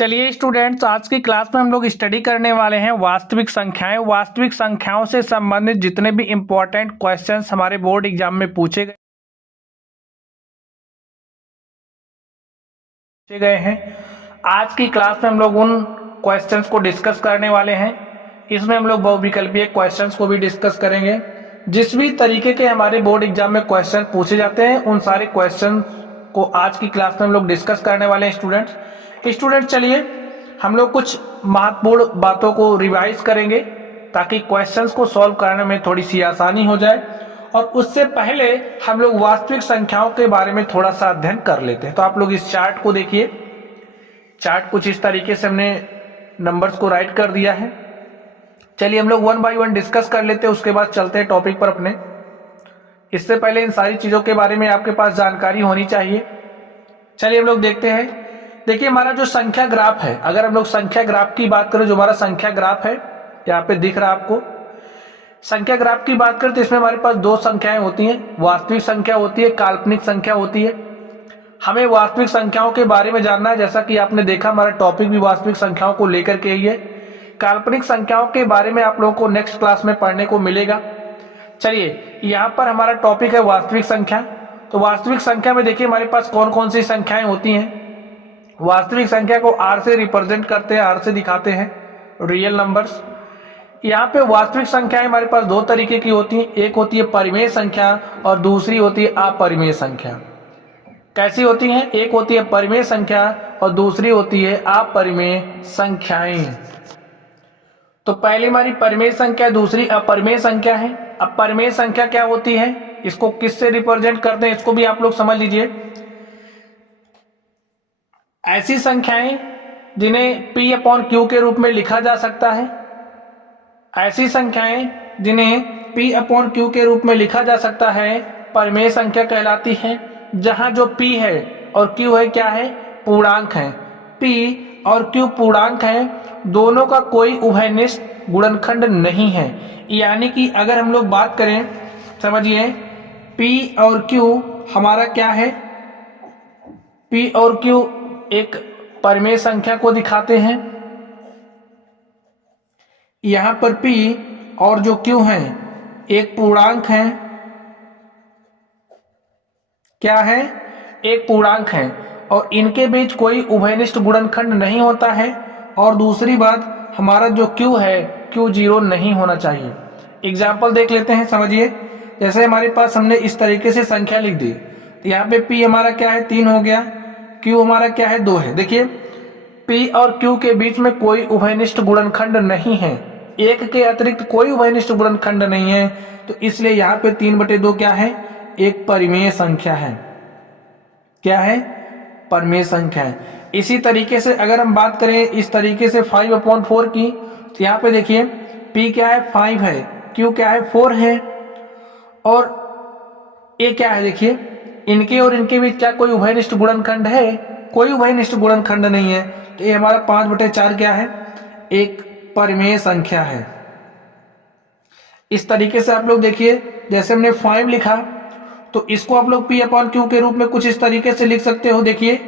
चलिए स्टूडेंट्स, आज की क्लास में हम लोग स्टडी करने वाले हैं वास्तविक संख्याएं। वास्तविक संख्याओं से संबंधित जितने भी इम्पोर्टेंट क्वेश्चंस हमारे बोर्ड एग्जाम में पूछे गए हैं, आज की क्लास में हम लोग उन क्वेश्चंस को डिस्कस करने वाले हैं। इसमें हम लोग बहुविकल्पीय क्वेश्चंस को भी डिस्कस करेंगे। जिस भी तरीके के हमारे बोर्ड एग्जाम में क्वेश्चन पूछे जाते हैं, उन सारे क्वेश्चन को आज की क्लास में हम लोग डिस्कस करने वाले हैं। स्टूडेंट चलिए हम लोग कुछ महत्वपूर्ण बातों को रिवाइज करेंगे ताकि क्वेश्चंस को सॉल्व करने में थोड़ी सी आसानी हो जाए। और उससे पहले हम लोग वास्तविक संख्याओं के बारे में थोड़ा सा अध्ययन कर लेते हैं। तो आप लोग इस चार्ट को देखिए। चार्ट कुछ इस तरीके से हमने नंबर्स को राइट कर दिया है। चलिए हम लोग वन बाय वन डिस्कस कर लेते हैं, उसके बाद चलते हैं टॉपिक पर अपने। इससे पहले इन सारी चीजों के बारे में आपके पास जानकारी होनी चाहिए। चलिए हम लोग देखते हैं। देखिए हमारा जो संख्या ग्राफ है, अगर हम लोग संख्या ग्राफ की बात करें, जो हमारा संख्या ग्राफ है यहाँ पे दिख रहा है आपको। संख्या ग्राफ की बात करें तो इसमें हमारे पास दो संख्याएं होती हैं, वास्तविक संख्या होती है, काल्पनिक संख्या होती है। हमें वास्तविक संख्याओं के बारे में जानना है, जैसा कि आपने देखा हमारा टॉपिक भी वास्तविक संख्याओं को लेकर के ही है। काल्पनिक संख्याओं के बारे में आप लोगों को नेक्स्ट क्लास में पढ़ने को मिलेगा। चलिए यहाँ पर हमारा टॉपिक है वास्तविक संख्या। तो वास्तविक संख्या में देखिए हमारे पास कौन कौन सी संख्याएं होती हैं। वास्तविक संख्या को आर से रिप्रेजेंट करते हैं, आर से दिखाते हैं, रियल नंबर्स। यहाँ पे वास्तविक संख्याएं हमारे पास दो तरीके की होती हैं, एक होती है परिमेय संख्या और दूसरी होती है अपरिमेय संख्या। कैसी होती हैं? एक होती है परिमेय संख्या और दूसरी होती है अपरिमेय संख्याएं। तो पहली हमारी परिमेय संख्या, दूसरी अपरिमेय संख्या है। अपरिमेय संख्या क्या होती है, इसको किससे रिप्रेजेंट करते हैं, इसको भी आप लोग समझ लीजिए। ऐसी संख्याएं जिन्हें P अपॉन Q के रूप में लिखा जा सकता है। ऐसी संख्याएं जिन्हें P अपॉन Q के रूप में लिखा जा सकता है परिमेय संख्या कहलाती है। जहां जो P है और Q है क्या है, पूर्णांक है। P और Q पूर्णांक है, दोनों का कोई उभयनिष्ठ गुणनखंड नहीं है। यानी कि अगर हम लोग बात करें, समझिए P और Q हमारा क्या है, P और Q एक परिमेय संख्या को दिखाते हैं। यहां पर P और जो Q है एक पूर्णांक है। क्या है? एक पूर्णांक है और इनके बीच कोई उभयनिष्ठ गुणनखंड नहीं होता है। और दूसरी बात, हमारा जो Q है Q 0 नहीं होना चाहिए। एग्जाम्पल देख लेते हैं, समझिए। जैसे हमारे पास हमने इस तरीके से संख्या लिख दी, तो यहाँ पे P हमारा क्या है, 3 हो गया, Q हमारा क्या है, 2 है। देखिए P और Q के बीच में कोई उभयनिष्ठ गुणनखंड नहीं है, एक के अतिरिक्त कोई उभयनिष्ठ गुणनखंड नहीं है। तो इसलिए यहाँ पे 3/2 क्या है, एक परिमेय संख्या है। क्या है? परिमेय संख्या है। इसी तरीके से अगर हम बात करें इस तरीके से 5/4 की, तो यहाँ पे देखिए P क्या है, 5 है, Q क्या है, 4 है, और ये क्या है, देखिए इनके और इनके बीच क्या कोई उभयनिष्ठ गुणनखंड है? कोई उभयनिष्ठ गुणनखंड नहीं है। तो ये हमारा 5/4 क्या है, एक परिमेय संख्या है। इस तरीके से आप लोग देखिए, जैसे हमने 5 लिखा तो इसको आप लोग P अपॉन Q के रूप में कुछ इस तरीके से लिख सकते हो। देखिए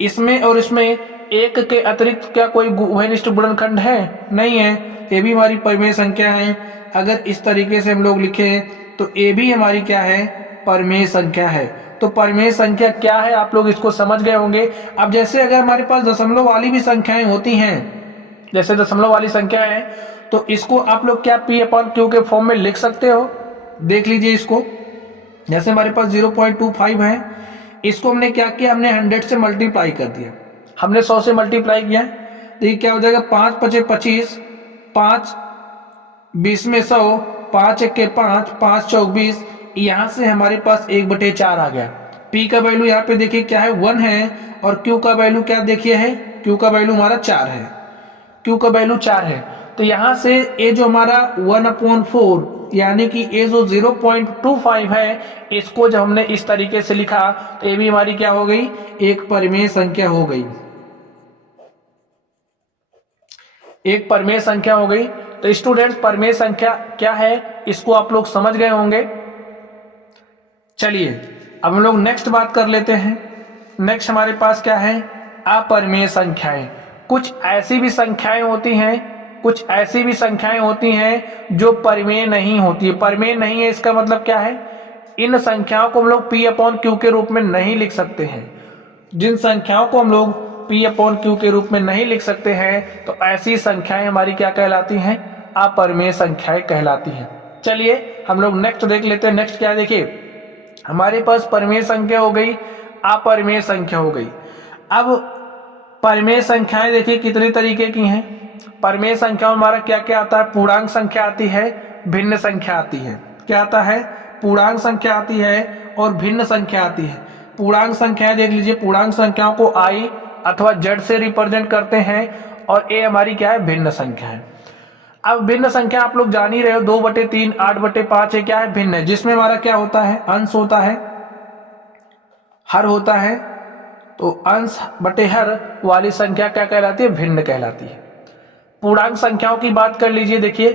इसमें और इसमें एक के अतिरिक्त क्या कोई उभयनिष्ठ गुणनखंड है? नहीं है। ये भी हमारी परिमेय संख्या है। अगर इस तरीके से हम लोग लिखें तो ये भी हमारी क्या है, परिमेय संख्या है। तो परिमेय संख्या क्या है, आप लोग इसको समझ गए होंगे। अब जैसे अगर हमारे पास दशमलव वाली भी संख्याएं होती हैं, जैसे दशमलव वाली संख्या है, तो इसको आप लोग क्या P अपॉन Q के फॉर्म में लिख सकते हो। देख लीजिए इसको, जैसे हमारे पास 0.25 है, इसको हमने क्या किया, हमने 100 से मल्टीप्लाई कर दिया, हमने 100 से मल्टीप्लाई किया। तो ये क्या हो जाएगा, 5×5 = 25, 5 20 में 100, 5 × 1 = 5, 5 × 4 = 20। यहां से हमारे पास 1/4 आ गया। P का वैल्यू यहाँ पे देखिए क्या है, 1 है, और Q का वैल्यू क्या देखिए है, Q का वैल्यू हमारा 4 है। Q का वैल्यू 4 है। तो यहां से ये जो हमारा 1/4 यानी कि ये जो 0.25 है, इसको जब हमने इस तरीके से लिखा तो ये भी हमारी क्या हो गई, एक परिमेय संख्या हो गई। एक परिमेय संख्या हो गई। तो स्टूडेंट्स परिमेय संख्या क्या है, इसको आप लोग समझ गए होंगे। चलिए अब हम लोग नेक्स्ट बात कर लेते हैं। नेक्स्ट हमारे पास क्या है, अपरिमेय संख्याएं। कुछ ऐसी भी संख्याएं होती हैं जो परिमेय नहीं होती है। परिमेय नहीं है इसका मतलब क्या है, इन संख्याओं को हम लोग P अपॉन Q के रूप में नहीं लिख सकते हैं। जिन संख्याओं को हम लोग P अपॉन Q के रूप में नहीं लिख सकते हैं तो ऐसी संख्याएं हमारी क्या कहलाती हैं, अपरिमेय संख्याएं कहलाती हैं। चलिए हम लोग नेक्स्ट देख लेते हैं। नेक्स्ट क्या है, देखिए हमारे पास परिमेय संख्या हो गई, अपरिमेय संख्या हो गई। अब परिमेय संख्याएं देखिए कितने तरीके की हैं। परिमेय संख्या में हमारा क्या क्या आता है, पूर्णांक संख्या आती है, भिन्न संख्या आती है। क्या आता है, पूर्णांक संख्या आती है और भिन्न संख्या आती है। पूर्णांक संख्या देख लीजिए, पूर्णांक संख्याओं को I अथवा Z से रिप्रेजेंट करते हैं और A हमारी क्या है, भिन्न संख्या है। अब भिन्न संख्या आप लोग जान ही रहे हो, 2/3 8/5 है, क्या है, भिन्न है, जिसमें हमारा क्या होता है, अंश होता है, हर होता है। तो अंश बटे हर वाली संख्या क्या कहलाती है, भिन्न कहलाती है। पूर्णांक संख्याओं की बात कर लीजिए, देखिए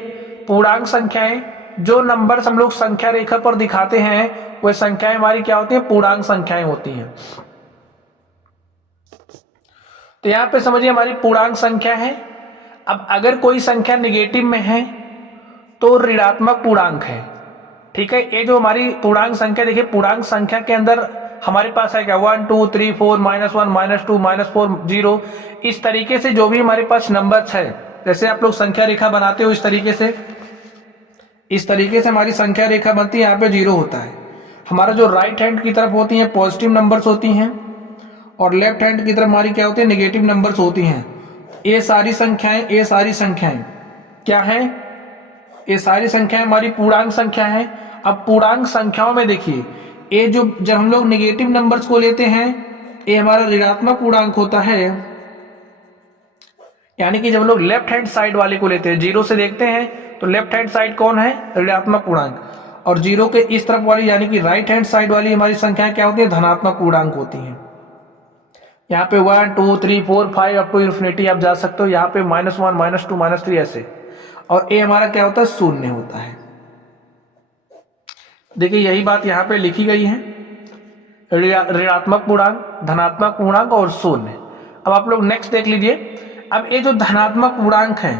पूर्णांक संख्याएं जो नंबर्स हम लोग संख्या रेखा पर दिखाते हैं वह संख्याएं हमारी क्या होती हैं, पूर्णांक संख्याएं होती हैं। तो यहां पे समझिए हमारी पूर्णांक संख्या है। अब अगर कोई संख्या निगेटिव में है तो ऋणात्मक पूर्णांक है, ठीक है। ये जो हमारी पूर्णांक संख्या, देखिए पूर्णांक संख्या के अंदर हमारे पास है क्या, 1 2 3 4 -1 -2 -4 0, इस तरीके से जो भी हमारे पास नंबर्स है, जैसे आप लोग संख्या रेखा बनाते हो इस तरीके से हमारी संख्या रेखा बनती है। यहाँ पे 0 होता है। हमारा जो राइट हैंड की तरफ होती है पॉजिटिव नंबर्स होती हैं और लेफ्ट हैंड की तरफ हमारी क्या होती है, नेगेटिव नंबर्स होती हैं। ये सारी संख्याएं क्या है, ये सारी संख्याएं हमारी पूर्णांक संख्या है। अब पूर्णांक संख्याओं में देखिए, ये जो जब हम लोग नेगेटिव नंबर्स को लेते हैं ये हमारा ऋणात्मक पूर्णांक होता है। यानी कि जब हम लोग लेफ्ट हैंड साइड वाले को लेते हैं, 0 से देखते हैं तो लेफ्ट हैंड साइड कौन है, ऋणात्मक पूर्णांक, और 0 के इस तरफ वाली यानी कि राइट हैंड साइड वाली हमारी संख्या क्या होती है, धनात्मक पूर्णांक होती है। यहाँ पे 1 2 3 4 5 अप टू इन्फिनिटी आप जा सकते हो। यहाँ पे -1 -2 -3 ऐसे, और ए हमारा क्या होता है, शून्य होता है। देखिए यही बात यहाँ पे लिखी गई है, ऋणात्मक पूर्णांक, धनात्मक पूर्णांक और शून्य। अब आप लोग नेक्स्ट देख लीजिए। अब ये जो धनात्मक पूर्णांक है,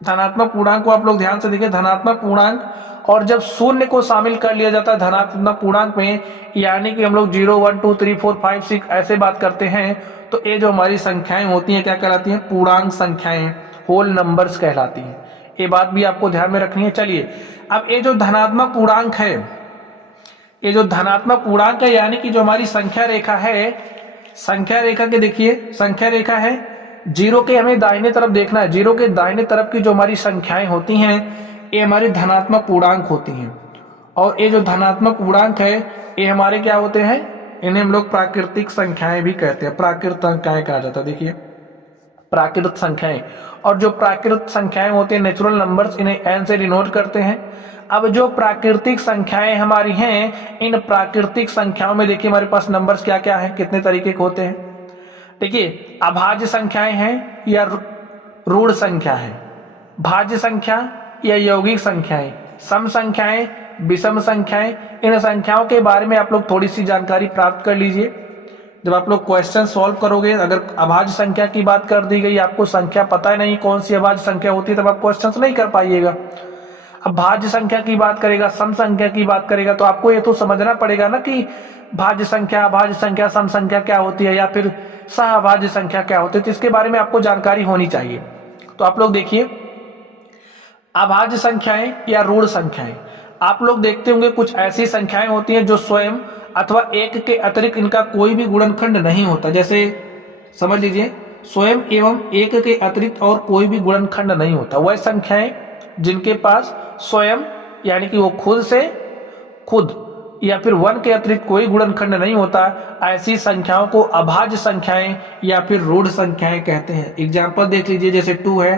धनात्मक पूर्णांक को आप लोग ध्यान से देखिए, धनात्मक पूर्णांक और जब शून्य को शामिल कर लिया जाता है धनात्मक पूर्णांक में, यानी कि हम लोग 0 1 2 3 4 5 6 ऐसे बात करते हैं, तो ये जो हमारी संख्याएं होती हैं क्या कहलाती हैं, पूर्णांक संख्याएं, होल नंबर्स कहलाती हैं। ये बात भी आपको ध्यान में रखनी है। चलिए अब ये जो धनात्मक पूर्णांक है, ये जो धनात्मक पूर्णांक है यानी कि जो हमारी संख्या रेखा है, संख्या रेखा के देखिए, संख्या रेखा है 0 के हमें दाहिने तरफ देखना है। 0 के दाहिने तरफ की जो हमारी संख्याएं होती हैं ये हमारी धनात्मक पूर्णांक होती हैं। और ये जो धनात्मक पूर्णांक है ये हमारे क्या होते हैं, इन्हें हम लोग प्राकृतिक संख्याएं भी कहते हैं, प्राकृत संख्याएं कहा जाता है। देखिए प्राकृत संख्याएं, और जो प्राकृत संख्याएं होती हैं नेचुरल नंबर्स, इन्हें n से डिनोट करते हैं। अब जो प्राकृतिक संख्याएं हमारी हैं, इन प्राकृतिक संख्याओं में देखिए हमारे पास नंबर्स क्या क्या है, कितने तरीके के होते हैं। देखिए अभाज्य संख्याएं हैं या ऋण संख्या है, भाज्य संख्या या यौगिक संख्याएं, सम संख्याएं, विषम संख्याएं। इन संख्याओं के बारे में आप लोग थोड़ी सी जानकारी प्राप्त कर लीजिए। जब आप लोग क्वेश्चन सॉल्व करोगे, अगर अभाज्य संख्या की बात कर दी गई, आपको संख्या पता है नहीं कौन सी अभाज्य संख्या होती है, तब आप क्वेश्चंस नहीं कर पाइएगा। अब भाज्य संख्या की बात करेगा, सम संख्या की बात करेगा, तो आपको ये तो समझना पड़ेगा ना कि भाज्य संख्या, अभाज्य संख्या, सम संख्या क्या होती है या फिर सहअभाज्य संख्या क्या होती है, तो इसके बारे में आपको जानकारी होनी चाहिए। तो आप लोग देखिए अभाज्य संख्याएं या ऋण संख्याएं, आप लोग देखते होंगे कुछ ऐसी संख्याएं होती हैं जो स्वयं अथवा एक के अतिरिक्त इनका कोई भी गुणनखंड नहीं होता। जैसे समझ लीजिए स्वयं एवं एक के अतिरिक्त और कोई भी गुणनखंड नहीं होता। वह संख्याएं जिनके पास स्वयं यानी कि वो खुद या फिर 1 के अतिरिक्त कोई गुणनखंड नहीं होता, ऐसी संख्याओं को अभाज्य संख्याएं या फिर ऋण संख्याएं कहते हैं। एग्जाम्पल देख लीजिए, जैसे 2 है,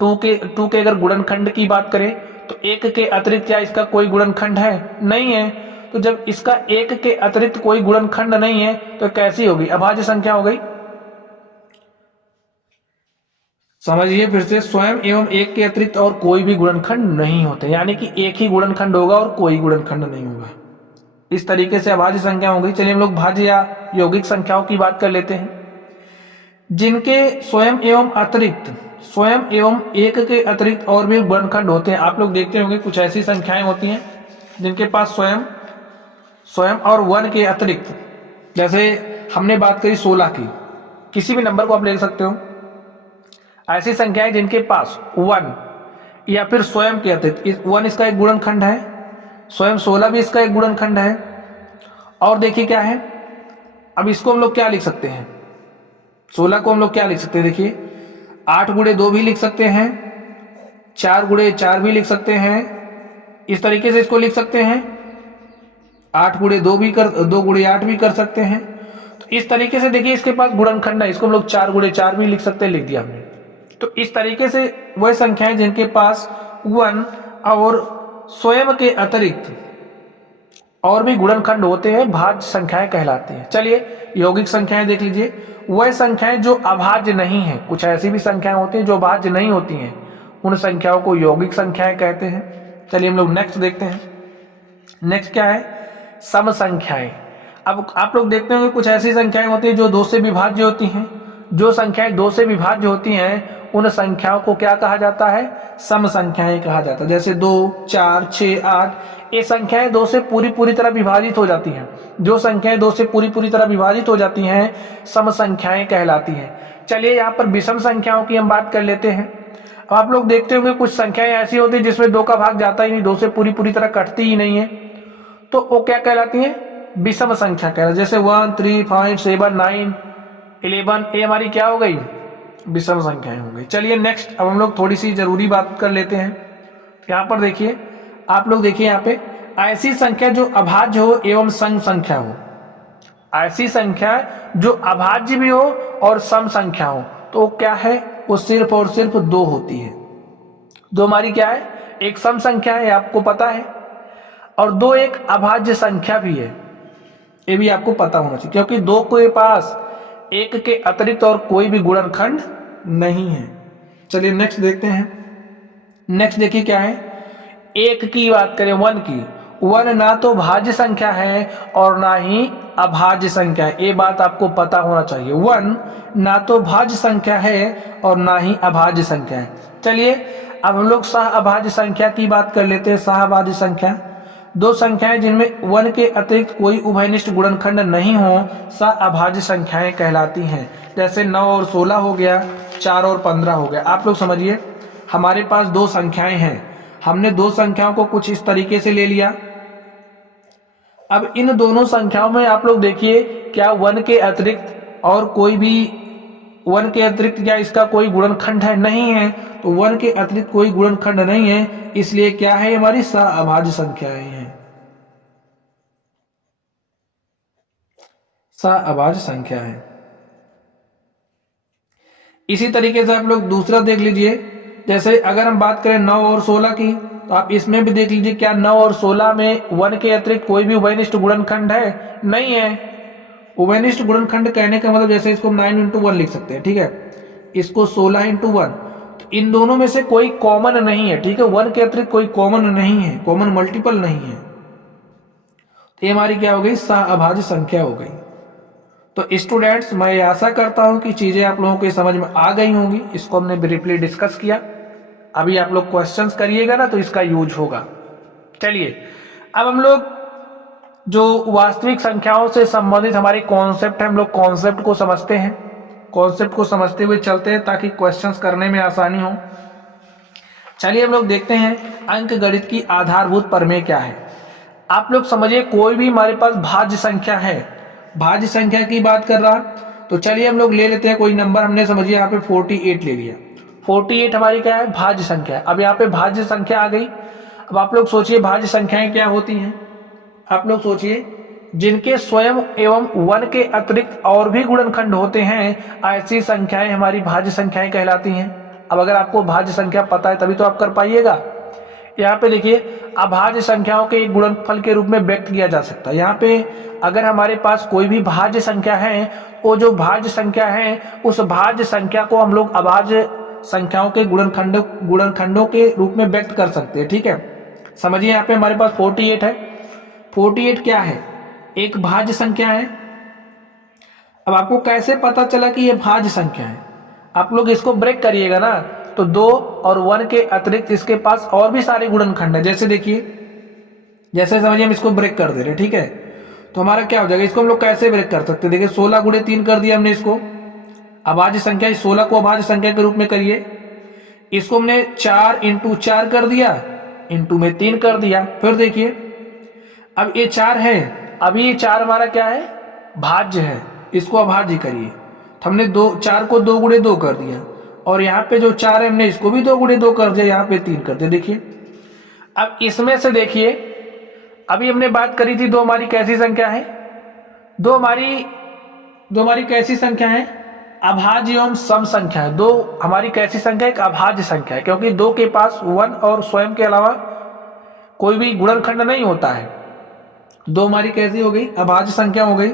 2 के अगर गुणनखंड की बात करें तो 1 के अतिरिक्त क्या इसका कोई गुणनखंड है, नहीं है। तो जब इसका 1 के अतिरिक्त कोई गुणनखंड नहीं है तो कैसी होगी, अभाज्य संख्या हो गई। समझिए फिर से, स्वयं एवं 1 के अतिरिक्त और कोई भी गुणनखंड नहीं होते, यानी कि एक ही गुणनखंड होगा और कोई गुणनखंड नहीं होगा। इस तरीके से अभाज्य संख्या हो गई। चलिए हम लोग भाज्य या यौगिक संख्याओं की बात कर लेते हैं। जिनके स्वयं एवं अतिरिक्त, स्वयं एवं एक के अतिरिक्त और भी गुणनखंड होते हैं। आप लोग देखते होंगे कुछ ऐसी संख्याएं होती हैं जिनके पास स्वयं और वन के अतिरिक्त, जैसे हमने बात करी 16 की, किसी भी नंबर को आप ले सकते हो। ऐसी संख्याएं जिनके पास वन या फिर स्वयं के अतिरिक्त, वन इसका एक गुणनखंड है, स्वयं 16 भी इसका एक गुणनखंड है। और देखिए क्या है, अब इसको हम लोग क्या लिख सकते हैं, 16 को हम लोग क्या लिख सकते हैं, देखिए 8 गुणे 2 भी लिख सकते हैं, 4 गुणे 4 भी लिख सकते हैं, इस तरीके से इसको लिख सकते हैं। 8 गुणे 2 भी 2 गुणे 8 भी कर सकते हैं। तो इस तरीके से देखिए इसके पास गुणनखंड है, इसको हम लोग 4 गुणे 4 भी लिख सकते हैं, लिख दिया हमने। तो इस तरीके से वह संख्याएं जिनके पास वन और स्वयं के अतिरिक्त और भी गुणनखंड होते हैं भाज्य संख्याएं कहलाती हैं। चलिए यौगिक संख्याएं देख लीजिए, वह संख्याएं जो अभाज्य नहीं है, कुछ ऐसी भी संख्याएं होती हैं जो अभाज्य नहीं होती हैं, उन संख्याओं को यौगिक संख्याएं कहते हैं। चलिए हम लोग नेक्स्ट देखते हैं। नेक्स्ट क्या है, सम संख्याएं। अब आप लोग देखते होंगे कुछ ऐसी संख्याएं होती हैं जो 2 से विभाज्य होती हैं। जो संख्याएं 2 से विभाज्य होती हैं उन संख्याओं को क्या कहा जाता है, सम संख्याएं कहा जाता है। जैसे 2, 4, 6, 8, ये संख्याएं 2 से पूरी तरह विभाजित हो जाती हैं। जो संख्याएं 2 से पूरी तरह विभाजित हो जाती हैं सम संख्याएं कहलाती हैं। चलिए यहाँ पर विषम संख्याओं की हम बात कर लेते हैं। अब आप लोग देखते होंगे कुछ संख्याएं ऐसी होती है जिसमें 2 का भाग जाता ही नहीं, 2 से पूरी तरह कटती ही नहीं है, तो वो क्या कहलाती है, विषम संख्या कहलाती है। जैसे 1, 3, 5, 7, 9, 11, ये हमारी क्या हो गई, विषम संख्याएं हो गई। चलिए नेक्स्ट, अब हम लोग थोड़ी सी जरूरी बात कर लेते हैं। यहाँ पर देखिए, आप लोग देखिए यहाँ पे, ऐसी संख्या जो अभाज्य हो एवं सम संख्या हो। ऐसी संख्या जो अभाज्य भी हो और सम संख्या हो, तो वो क्या है, वो सिर्फ और सिर्फ 2 होती है। 2 हमारी क्या है, एक सम संख्या है, आपको पता है, और 2 एक अभाज्य संख्या भी है, ये भी आपको पता होना चाहिए, क्योंकि 2 के पास एक के अतिरिक्त और कोई भी गुणनखंड नहीं है। चलिए नेक्स्ट देखते हैं। नेक्स्ट देखिए क्या है, एक की बात करें, 1 की, 1 ना तो भाज्य संख्या है और ना ही अभाज्य संख्या है, ये बात आपको पता होना चाहिए। 1 ना तो भाज्य संख्या है और ना ही अभाज्य संख्या है। चलिए अब हम लोग सह अभाज्य संख्या की बात कर लेते हैं। सह अभाज्य संख्या 2 संख्याएं जिनमें 1 के अतिरिक्त कोई उभयनिष्ठ गुणनखंड नहीं हो सह अभाज्य संख्याएं कहलाती हैं। जैसे 9 और 16 हो गया, 4 और 15 हो गया। आप लोग समझिए, हमारे पास 2 संख्याएं हैं, हमने 2 संख्याओं को कुछ इस तरीके से ले लिया। अब इन दोनों संख्याओं में आप लोग देखिए, क्या 1 के अतिरिक्त और कोई भी 1 के अतिरिक्त क्या इसका कोई गुणनखंड है, नहीं है। तो 1 के अतिरिक्त कोई गुणनखंड नहीं है, इसलिए क्या है, हमारी सह अभाज्य संख्याएं हैं, सह अभाज्य संख्या है। इसी तरीके से आप लोग दूसरा देख लीजिए, जैसे अगर हम बात करें 9 और 16 की, तो आप इसमें भी देख लीजिए, क्या 9 और 16 में 1 के अतिरिक्त कोई भी उभयनिष्ठ गुणनखंड है, नहीं है। उभयनिष्ठ गुणनखंड कहने का मतलब, जैसे इसको 9 × 1 लिख सकते हैं, ठीक है, इसको 16 × 1, तो इन दोनों में से कोई कॉमन नहीं है, ठीक है, 1 के अतिरिक्त कोई कॉमन नहीं है, कॉमन मल्टीपल नहीं है, तो ये हमारी क्या हो गई, सह अभाज्य संख्या हो गई। तो स्टूडेंट्स, मैं आशा करता हूं कि चीजें आप लोगों के समझ में आ गई होंगी। इसको हमने ब्रीफली डिस्कस किया, अभी आप लोग क्वेश्चंस करिएगा ना तो इसका यूज होगा। चलिए अब हम लोग जो वास्तविक संख्याओं से संबंधित हमारे कॉन्सेप्ट है, हम लोग कॉन्सेप्ट को समझते हैं। कॉन्सेप्ट को समझते हुए चलते हैं ताकि क्वेश्चंस करने में आसानी हो। चलिए हम लोग देखते हैं अंक गणित की आधारभूत प्रमेय क्या है। आप लोग समझिए, कोई भी हमारे पास भाज्य संख्या है, भाज्य संख्या की बात कर रहा, तो चलिए हम लोग ले लेते हैं कोई नंबर, हमने समझिए यहाँ पे 48 ले लिया। 48 हमारी क्या है, भाज्य संख्या है। अब यहाँ पे भाज्य संख्या आ गई। अब आप लोग सोचिए भाज्य संख्याएं क्या होती हैं। आप लोग सोचिए, जिनके स्वयं एवं 1 के अतिरिक्त और भी गुणनखंड होते हैं, ऐसी संख्याएं हमारी भाज्य संख्याएं कहलाती हैं। अब अगर आपको भाज्य संख्या पता है तभी तो आप कर पाइएगा। यहाँ पे देखिए, अभाज्य संख्याओं के एक गुणनफल के रूप में व्यक्त किया जा सकता है। यहाँ पे अगर हमारे पास कोई भी भाज्य संख्या है, वो जो भाज्य संख्या है उस भाज्य संख्या को हम लोग अभाज्य संख्याओं के गुणनखंडों के रूप में व्यक्त कर सकते हैं, ठीक है। समझिए, यहाँ पे हमारे पास 48 है। 48 क्या है, एक भाज्य संख्या है। अब आपको कैसे पता चला कि ये भाज्य संख्या है? आप लोग इसको ब्रेक करिएगा ना, तो 2 और 1 के अतिरिक्त इसके पास और भी सारे गुणनखंड है। जैसे देखिए, जैसे समझिए हम इसको ब्रेक कर दे रहे, ठीक है, तो हमारा क्या हो जाएगा, इसको हम लोग कैसे ब्रेक कर सकते हैं? देखिए 16 गुणे 3 कर दिया हमने इसको अभाज्य संख्या, 16 को अभाज्य संख्या के रूप में करिए। इसको हमने 4 इंटू 4 कर दिया, इंटू में 3 कर दिया। फिर देखिए अब ये 4 है, अभी ये 4 हमारा क्या है, भाज्य है, इसको अभाज्य करिए। तो हमने 4 को 2 गुणे 2 कर दिया, और यहाँ पे जो 4 है हमने इसको भी 2 गुणे 2 कर दिया, यहाँ पे 3 कर दिया। देखिए अब इसमें से देखिए, अभी हमने बात करी थी 2 हमारी कैसी संख्या है, 2 हमारी कैसी संख्या है, अभाज्य एवं सम संख्या है। 2 हमारी कैसी संख्या है, एक अभाज्य संख्या है, क्योंकि 2 के पास 1 और स्वयं के अलावा कोई भी गुणनखंड नहीं होता है। 2 हमारी कैसी हो गई, अभाज्य संख्या हो गई।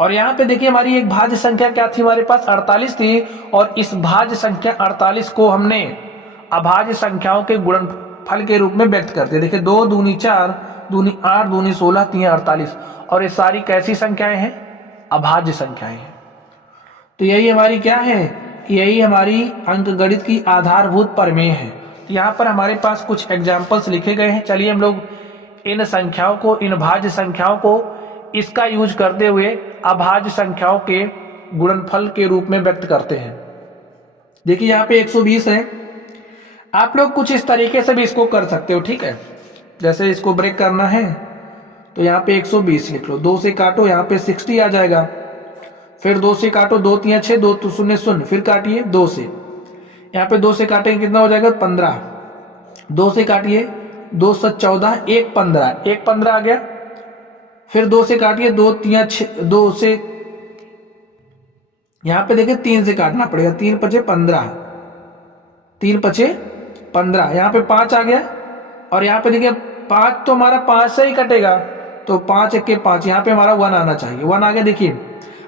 और यहां पे देखिए हमारी एक भाज्य संख्या क्या थी, हमारे पास 48 थी, और इस भाज्य संख्या 48 को हमने अभाज्य संख्याओं के गुणनफल के रूप में व्यक्त करते हैं। देखिए 2 दूनी 4, दूनी 8, दूनी 16, 3 48, और ये सारी कैसी संख्याएं हैं, अभाज्य संख्याएं हैं। तो यही हमारी क्या है, यही हमारी अंकगणित की आधारभूत प्रमेय है। तो यहाँ पर हमारे पास कुछ एग्जाम्पल्स लिखे गए हैं। चलिए हम लोग इन संख्याओं को, इन भाज्य संख्याओं को इसका यूज करते हुए अभाज्य संख्याओं के गुणनफल के रूप में व्यक्त करते हैं। देखिए यहाँ पे 120 है, आप लोग कुछ इस तरीके से भी इसको कर सकते हो, ठीक है। जैसे इसको ब्रेक करना है तो यहाँ पे 120 लिख लो, 2 से काटो, यहाँ पे 60 आ जाएगा। फिर 2 से काटो, 2 3 6, 2 2 0 0, फिर काटिए 2 से, यहाँ पे 2 से काटेंगे कितना हो जाएगा, 15। 2 से काटिए, 2 7 14, 1 15, 1 15 आ गया। फिर 2 से काटिए, 2 3 6, 2 से, यहाँ पे देखिए 3 से काटना पड़ेगा, 3 5 15, 3 5 15, यहाँ पे 5 आ गया। और यहाँ पे देखिए 5 तो हमारा 5 से ही कटेगा, तो 5 1 के 5, यहाँ पे हमारा 1 आना चाहिए, 1 आ गया। देखिए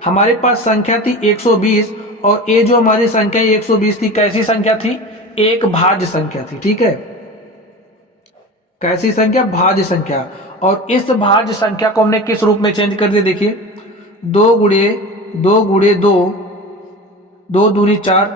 हमारे पास संख्या थी 120, और ये जो हमारी संख्या 120 थी, कैसी संख्या थी, एक भाज्य संख्या थी, ठीक है। कैसी संख्या, भाज्य संख्या। और इस भाज्य संख्या को हमने किस रूप में चेंज कर दिया, देखिए 2 गुणे 2 गुणे 2, 2 दूनी 4,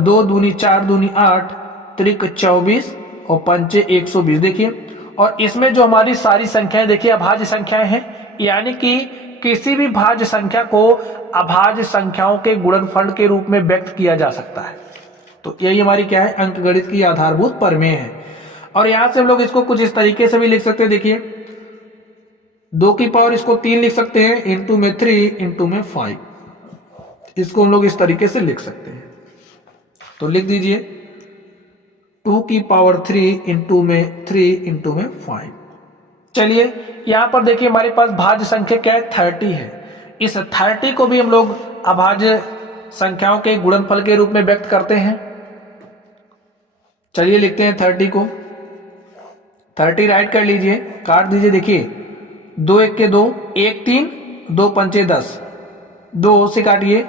2 दूनी 4 दूनी 8, त्रिक 24, और पंचे 120। देखिए, और इसमें जो हमारी सारी संख्याएं देखिए अभाज्य संख्याएं हैं, यानी कि किसी भी भाज्य संख्या को अभाज्य संख्याओं के गुणनफल के रूप में व्यक्त किया जा सकता है। तो यही हमारी क्या है, अंकगणित की आधारभूत प्रमेय है। और यहां से हम लोग इसको कुछ इस तरीके से भी लिख सकते हैं। देखिए 2 की पावर इसको 3 लिख सकते हैं, इंटू में 3, इंटू में 5, इसको हम लोग इस तरीके से लिख सकते हैं। तो लिख दीजिए 2 की पावर 3, इंटू में 3, इंटू में 5। चलिए यहां पर देखिए हमारे पास भाज्य संख्या क्या है, 30 है। इस 30 को भी हम लोग अभाज्य संख्याओं के गुणनफल के रूप में व्यक्त करते हैं। चलिए लिखते हैं 30 को, 30 राइट कर लीजिए, काट दीजिए। देखिए 2 1 के 2, 1 3, 2 पंचे 10, 2 से काटिए।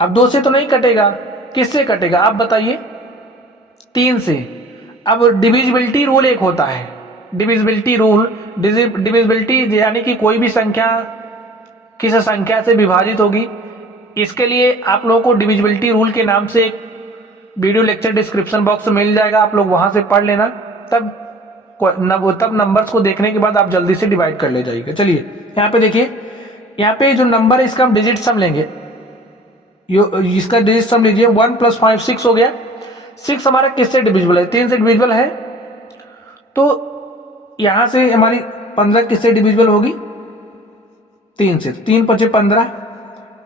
अब 2 से तो नहीं कटेगा, किससे कटेगा आप बताइए, 3 से। अब डिविजिबिलिटी रूल एक होता है, डिविजिबिलिटी रूल, डिविजिबिलिटी यानी कि कोई भी संख्या किस संख्या से विभाजित होगी। इसके लिए आप लोगों को डिविजिबिलिटी रूल के नाम से एक वीडियो लेक्चर डिस्क्रिप्शन बॉक्स में मिल जाएगा, आप लोग वहां से पढ़ लेना, तब नंबर्स को देखने के बाद आप जल्दी से डिवाइड कर ले जाइएगा। चलिए यहाँ पे देखिए, यहाँ पे जो नंबर है इसका हम डिजिट सम लेंगे, इसका डिजिट सम लीजिए, 1 + 5 6 हो गया। 6 हमारा किससे डिविजिबल है, 3 से डिविजिबल है। तो यहां से हमारी 15 किससे डिविजिबल होगी, 3 से, 3 5 15,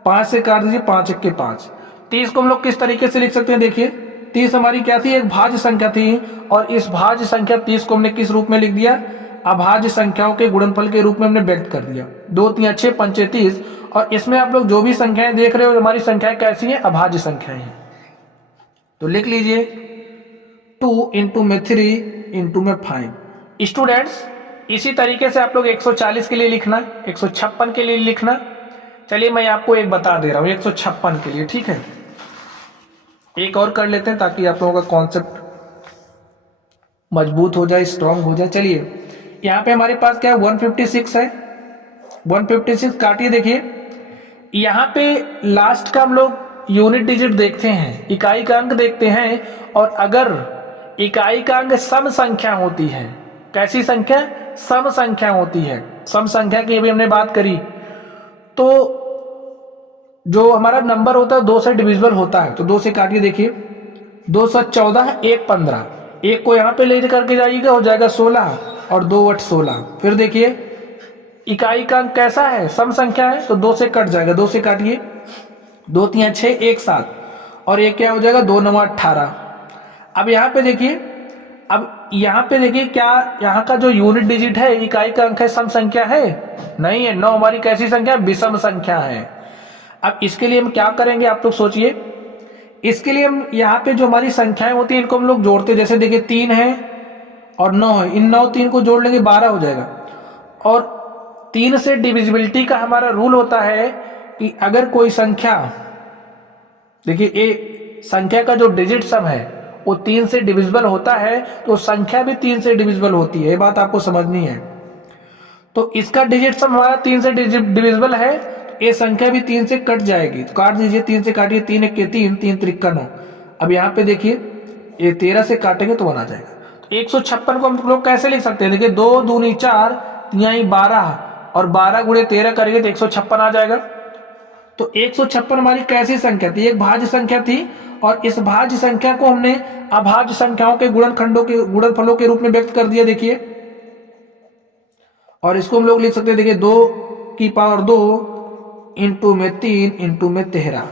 5 से काट दीजिए, 5 1 के 5। 30 को हम लोग किस तरीके से लिख सकते हैं, देखिए 30 हमारी क्या थी, एक भाज्य संख्या थी, और इस भाज्य संख्या 30 को हमने किस रूप में लिख दिया, अभाज्य संख्याओं के गुणनफल के रूप में हमने व्यक्त कर दिया। 2 3 6 पंचे 30, और इसमें आप लोग जो भी संख्याएं देख रहे हो हमारी संख्याएं कैसी हैं, अभाज्य संख्याएं हैं। तो लिख लीजिए 2 इंटू में 3 इंटू में 5। स्टूडेंट्स इसी तरीके से आप लोग 140 के लिए लिखना, 156 के लिए लिखना। चलिए मैं आपको एक बता दे रहा हूं 156 के लिए, ठीक है। एक और कर लेते हैं ताकि आप लोगों का कॉन्सेप्ट मजबूत हो जाए, स्ट्रांग हो जाए। चलिए यहाँ पे हमारे पास क्या है, 156 है, 156 काटिए। देखिए यहाँ पे लास्ट का हम लोग यूनिट डिजिट देखते हैं, इकाई का अंक देखते हैं, और अगर इकाई का अंक सम संख्या होती है, कैसी संख्या? सम संख्या होती है। सम संख्या की अभी हमने बात करी, तो जो हमारा नंबर होता है 2 से डिविजिबल होता है। तो 2 से काटिए, देखिए 214, 1 15, 1 को यहाँ पे ले करके जाइएगा, हो जाएगा 16 और 2 8 16। फिर देखिए इकाई का अंक कैसा है? सम संख्या है, तो 2 से कट जाएगा, 2 से काटिए, 2 3 6 1 7, और एक क्या हो जाएगा? 2 9 18। अब यहाँ पे देखिए, अब यहाँ पे देखिए क्या यहाँ का जो यूनिट डिजिट है, इकाई का अंक है, सम संख्या है? नहीं है। 9 हमारी कैसी संख्या है? विषम संख्या है। अब इसके लिए हम क्या करेंगे, आप लोग सोचिए। इसके लिए हम यहाँ पे जो हमारी संख्याएं होती है इनको हम लोग जोड़ते हैं। जैसे देखिए 3 है और 9 है, इन 9 3 को जोड़ लेंगे 12 हो जाएगा। और 3 से डिविजिबिलिटी का हमारा रूल होता है कि अगर कोई संख्या, देखिए ए संख्या का जो डिजिट सम है वो 3 से डिविजिबल होता है, तो संख्या भी 3 से डिविजिबल होती है। ये बात आपको समझनी है। तो इसका डिजिट सम हमारा 3 से डिविजिबल है, ये संख्या भी 3 से कट जाएगी। तो काट दीजिए, 3 से काटिए, 3 1 के 3, 3 3 9। अब यहाँ पे देखिए ये 13 से काटेंगे तो 1 आ जाएगा। तो 156 को हम लोग कैसे लिख सकते हैं? देखिए 2 दूनी 4, यहाँ 12, और 12 गुणे 13 करेंगे तो 156 आ जाएगा। तो 156 हमारी कैसी संख्या थी? एक भाज्य संख्या थी, और इस भाज्य संख्या को हमने अभाज्य संख्याओं के गुणनखंडों के गुणनफलों के रूप में व्यक्त कर दिया। देखिए, और इसको हम लोग लिख सकते हैं, देखिए 2 की पावर 2 इंटू में 3 इंटू में 13,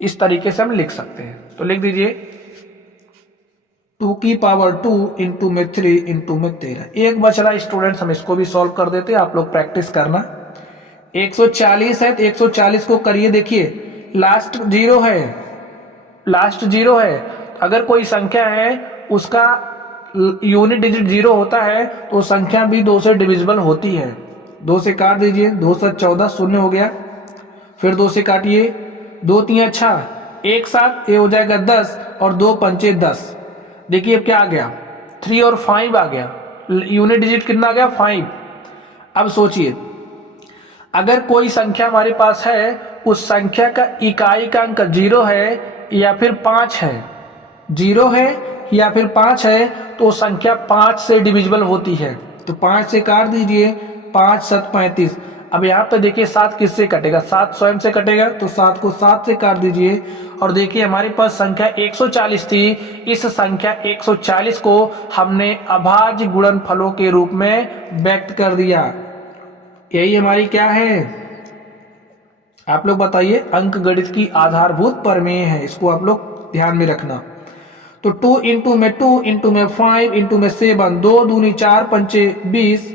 इस तरीके से हम लिख सकते हैं। तो लिख दीजिए 2 की पावर 2 इंटू में 3 इंटू में 13। एक बच रहा स्टूडेंट्स, हम इसको भी सॉल्व कर देते हैं, आप लोग प्रैक्टिस करना। 140 है तो 140 को करिए, देखिए लास्ट 0 है, लास्ट 0 है। अगर कोई संख्या है उसका यूनिट डिजिट 0 होता है तो संख्या भी 2 से डिविजिबल होती है। 2 से काट दीजिए, 2 7 14 शून्य हो गया। फिर 2 से काटिए, 2 3 अच्छा 1 7, ये हो जाएगा 10, और 2 पंचे 10। देखिए अब क्या आ गया? 3 और 5 आ गया। यूनिट डिजिट कितना आ गया? 5। अब सोचिए, अगर कोई संख्या हमारे पास है, उस संख्या का इकाई का अंक 0 है या फिर 5 है, 0 है या फिर 5 है, तो संख्या 5 से डिविजिबल होती है। तो 5 से काट दीजिए, 5 7 35। अब यहाँ पे देखिए 7 किससे कटेगा? 7 स्वयं से कटेगा, तो 7 को 7 से काट दीजिए, और देखिए हमारे पास संख्या 140 थी। इस संख्या 140 को हमने अभाज्य गुणनफलों के रूप में व्यक्त कर दिया। यही हमारी क्या है? आप लोग बताइए, अंक गणित की आधारभूत प्रमेय है, इसको आप लोग ध्यान में रखना। तो 2 इंटू में 2 इंटू में 5 इंटू में 7, 2 दूनी 4 पंचे 20,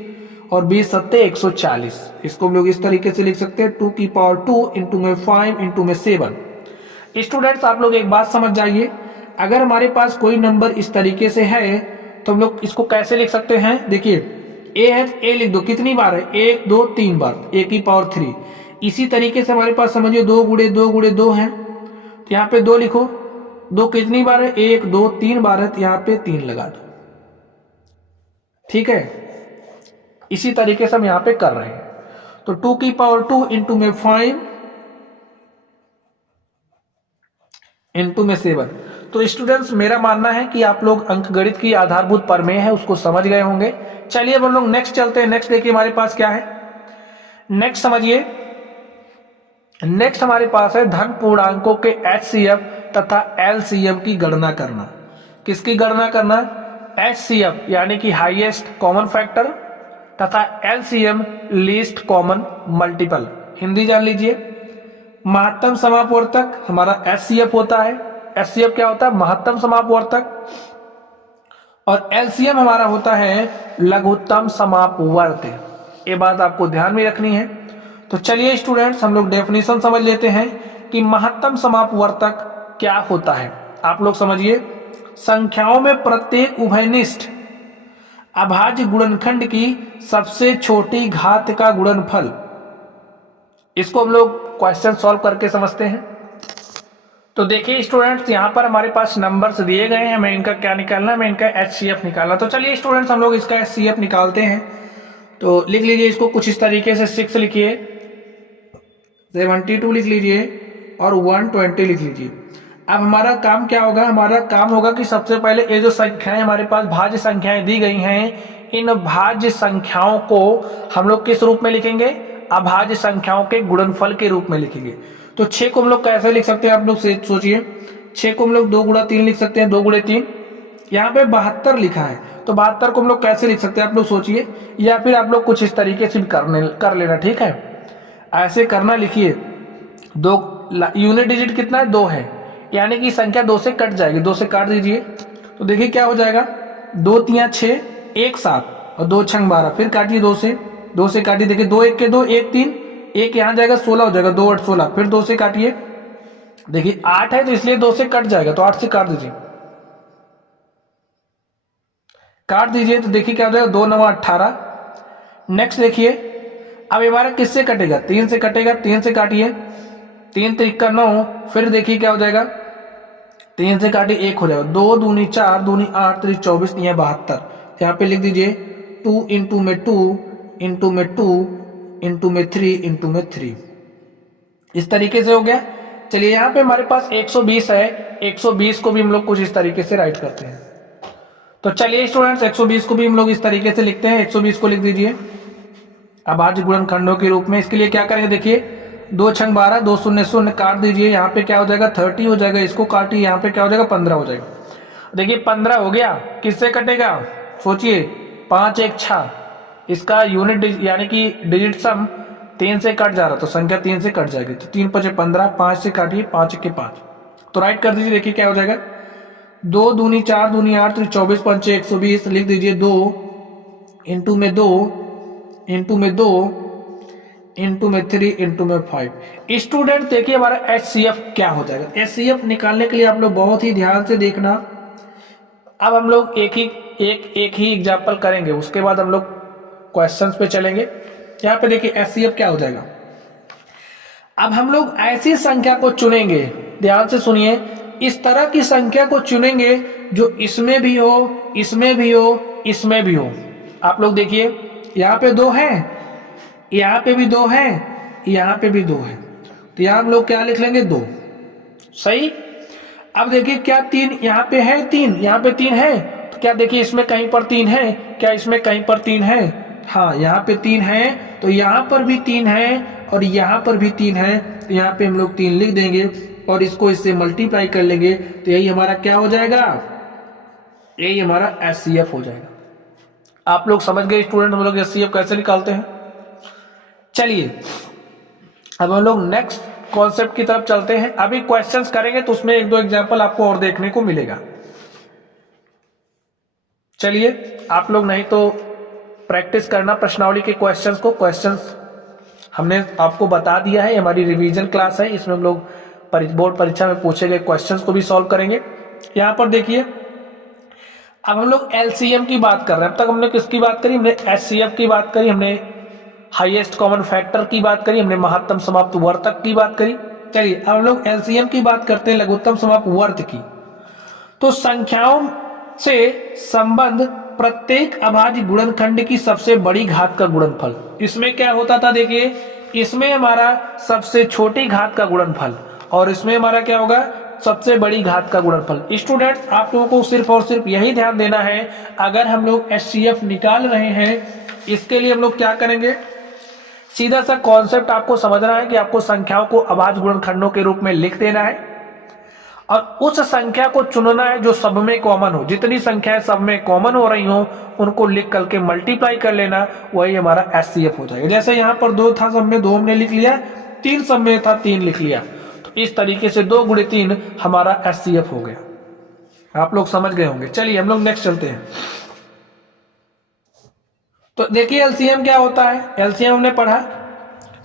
और 20 सत्ते 140। इसको हम लोग इस तरीके से लिख सकते हैं, 2 की पावर 2 इंटू में 5 इंटू में 7। स्टूडेंट्स आप लोग एक बात समझ जाइए, अगर हमारे पास कोई नंबर इस तरीके से है तो हम लोग इसको कैसे लिख सकते हैं? देखिए ए है, ए लिख दो, कितनी बार है? 1 2 3 बार, ए की पावर 3। इसी तरीके से हमारे पास समझिए 2 गुणे 2 गुणे 2 है, तो यहाँ पे 2 लिखो। 2 कितनी बार है? 1 2 3 बार है, तो यहाँ पे 3 लगा दो। ठीक है, इसी तरीके से हम यहाँ पे कर रहे हैं। तो 2 की पावर 2 इंटू में 5 इंटू में 7। तो स्टूडेंट्स मेरा मानना है कि आप लोग अंकगणित की आधारभूत प्रमेय है उसको समझ गए होंगे। चलिए अब हम लोग नेक्स्ट चलते हैं। नेक्स्ट देखिए हमारे पास क्या है, नेक्स्ट समझिए। नेक्स्ट हमारे पास है धन पूर्णांकों के HCF तथा LCM की गणना करना। किसकी गणना करना? HCF यानी कि हाईएस्ट कॉमन फैक्टर, तथा LCM least common multiple. Hindi जान लीजिए, महत्तम समापवर्तक हमारा HCF होता है। HCF क्या होता है? महत्तम समापवर्तक। और LCM हमारा होता है लघुत्तम समापवर्त। ये बात आपको ध्यान में रखनी है। तो चलिए स्टूडेंट्स हम लोग डेफिनेशन समझ लेते हैं कि महत्तम समापवर्तक क्या होता है। आप लोग समझिए, संख्याओं में प्रत्येक उभयनिष्ठ अभाज्य गुणनखंड की सबसे छोटी घात का गुणनफल। इसको हम लोग क्वेश्चन सॉल्व करके समझते हैं। तो देखिए स्टूडेंट्स, यहाँ पर हमारे पास नंबर्स दिए गए हैं, हमें इनका क्या निकालना है? हमें इनका HCF निकालना। तो चलिए स्टूडेंट्स हम लोग इसका HCF निकालते हैं। तो लिख लीजिए इसको कुछ इस तरीके से, 6 लिखिए, 72 लिख लीजिए और 120 लिख लीजिए। अब हमारा काम क्या होगा, हमारा काम होगा कि सबसे पहले ये जो संख्याएं हमारे पास भाज्य संख्याएं दी गई हैं, इन भाज्य संख्याओं को हम लोग किस रूप में लिखेंगे, अभाज्य संख्याओं के गुणनफल के रूप में लिखेंगे। तो 6 को हम लोग कैसे लिख सकते हैं, आप लोग सोचिए। 6 को हम लोग 2 गुणा 3 लिख सकते हैं, 2 गुणे 3। यहाँ पे 72 लिखा है, तो 72 को हम लोग कैसे लिख सकते हैं, आप लोग सोचिए। या फिर आप लोग कुछ इस तरीके से कर लेना, ठीक है, ऐसे करना। लिखिए, 2 यूनिट डिजिट कितना है, 2 है, यानी कि संख्या 2 से कट जाएगी। 2 से काट दीजिए तो देखिए क्या हो जाएगा, 2 3 6 1 7 और 2 6 12। फिर काटिए 2 से काटिए, देखिए 2 1 के 2 1 3, 1 यहाँ जाएगा 16 हो जाएगा, 2 8 16। फिर 2 से काटिए, देखिए 8 है तो इसलिए 2 से कट जाएगा, तो 8 से काट दीजिए, काट दीजिए तो देखिए क्या हो जाएगा, 2 9 18। नेक्स्ट देखिए, अब हमारा किससे कटेगा, 3 से कटेगा। 3 से काटिए, 3 3 का 9। फिर देखिए क्या हो जाएगा, 3 से काटिए 1 हो जाएगा, 2 दूनी 4 दूनी 8 3 24 नहीं है 72। यहाँ पे लिख दीजिए 2 इंटू में 2 इंटू में 2 इंटू में 3 इंटू में 3। इस तरीके से हो गया। चलिए यहाँ पे हमारे पास 120 है, 120 को भी हम लोग कुछ इस तरीके से राइट करते हैं। तो चलिए स्टूडेंट्स, 120 को भी हम लोग इस तरीके से लिखते हैं। 120 को लिख दीजिए अभाज्य गुणनखंडों के रूप में। इसके लिए क्या करेंगे, देखिए 2 6 12, 2 0 0 काट दीजिए, यहाँ पे क्या हो जाएगा 30 हो जाएगा। इसको काटिए, यहाँ पे क्या हो जाएगा 15 हो जाएगा। देखिए 15 हो गया, किससे कटेगा, सोचिए, 5 1 6। इसका यूनिट यानी कि डिजिट सम 3 से कट जा रहा, तो संख्या 3 से कट जाएगी। तो 3 5 15, 5 से काटिए, 5 1 5, तो राइट कर दीजिए। देखिए क्या हो जाएगा, 2 दूनी 4 दूनी 8 24 5 120। लिख दीजिए 2 इंटू में 2 इंटू में 2 इंटू में 3 इंटू में 5। स्टूडेंट देखिए हमारा HCF क्या हो जाएगा। HCF निकालने के लिए आप लोग बहुत ही ध्यान से देखना। अब हम लोग एक ही एग्जाम्पल करेंगे, उसके बाद हम लोग क्वेश्चंस पे चलेंगे। यहाँ पे देखिए HCF क्या हो जाएगा। अब हम लोग ऐसी संख्या को चुनेंगे, ध्यान से सुनिए, इस तरह की संख्या को चुनेंगे जो इसमें भी हो, इसमें भी हो, इसमें भी हो। आप लोग देखिए, यहाँ पे 2 है, यहाँ पे भी 2 है, यहाँ पे भी 2 है, तो यहाँ हम लोग क्या लिख लेंगे, 2, सही। अब देखिए क्या 3 यहाँ पे है, 3 यहाँ पे 3 है, तो क्या देखिए इसमें कहीं पर 3 है, क्या इसमें कहीं पर 3 है, हाँ यहाँ पे 3 है, तो यहाँ पर भी 3 है और यहाँ पर भी 3 है, तो यहाँ पे हम लोग 3 लिख देंगे और इसको इससे मल्टीप्लाई कर लेंगे, तो यही हमारा क्या हो जाएगा, यही हमारा HCF हो जाएगा। आप लोग समझ गए स्टूडेंट, हम लोग HCF कैसे निकालते हैं। चलिए अब हम लोग नेक्स्ट कॉन्सेप्ट की तरफ चलते हैं। अभी क्वेश्चंस करेंगे तो उसमें 1 2 एग्जांपल आपको और देखने को मिलेगा। चलिए आप लोग नहीं तो प्रैक्टिस करना प्रश्नावली के क्वेश्चंस को। क्वेश्चंस हमने आपको बता दिया है, हमारी रिवीजन क्लास है, इसमें हम लोग बोर्ड परीक्षा में पूछे गए क्वेश्चंस को भी सॉल्व करेंगे। यहाँ पर देखिए अब हम लोग LCM की बात कर रहे हैं। अब तक हमने किसकी बात करी, हमने HCF की बात करी, हमने हाईएस्ट कॉमन फैक्टर की बात करी, हमने महत्तम समाप्त वर्तक की बात करी। चलिए अब हम लोग LCM की बात करते हैं, लघुत्तम समाप्त वर्त की। तो संख्याओं से संबंध प्रत्येक अभाज्य गुणनखंड की सबसे बड़ी घात का गुणनफल। इसमें क्या होता था, देखिए इसमें हमारा सबसे छोटी घात का गुणनफल और इसमें हमारा क्या होगा, सबसे बड़ी घात का गुणनफल। स्टूडेंट्स आप लोगों को सिर्फ और सिर्फ यही ध्यान देना है, अगर हम लोग HCF निकाल रहे हैं, इसके लिए हम लोग क्या करेंगे, सीधा सा कॉन्सेप्ट आपको समझना है कि आपको संख्याओं को अभाज्य गुणनखंडों के रूप में लिख देना है और उस संख्या को चुनना है जो सब में कॉमन हो। जितनी संख्याएं सब में कॉमन हो रही हो उनको लिख करके मल्टीप्लाई कर लेना, वही हमारा HCF हो जाएगा। जैसे यहाँ पर 2 था, सब में 2 हमने लिख लिया, 3 सब में था 3 लिख लिया, तो इस तरीके से 2 गुणे 3 हमारा HCF हो गया। आप लोग समझ गए होंगे। चलिए हम लोग नेक्स्ट चलते हैं। तो देखिए LCM क्या होता है। LCM हमने पढ़ा,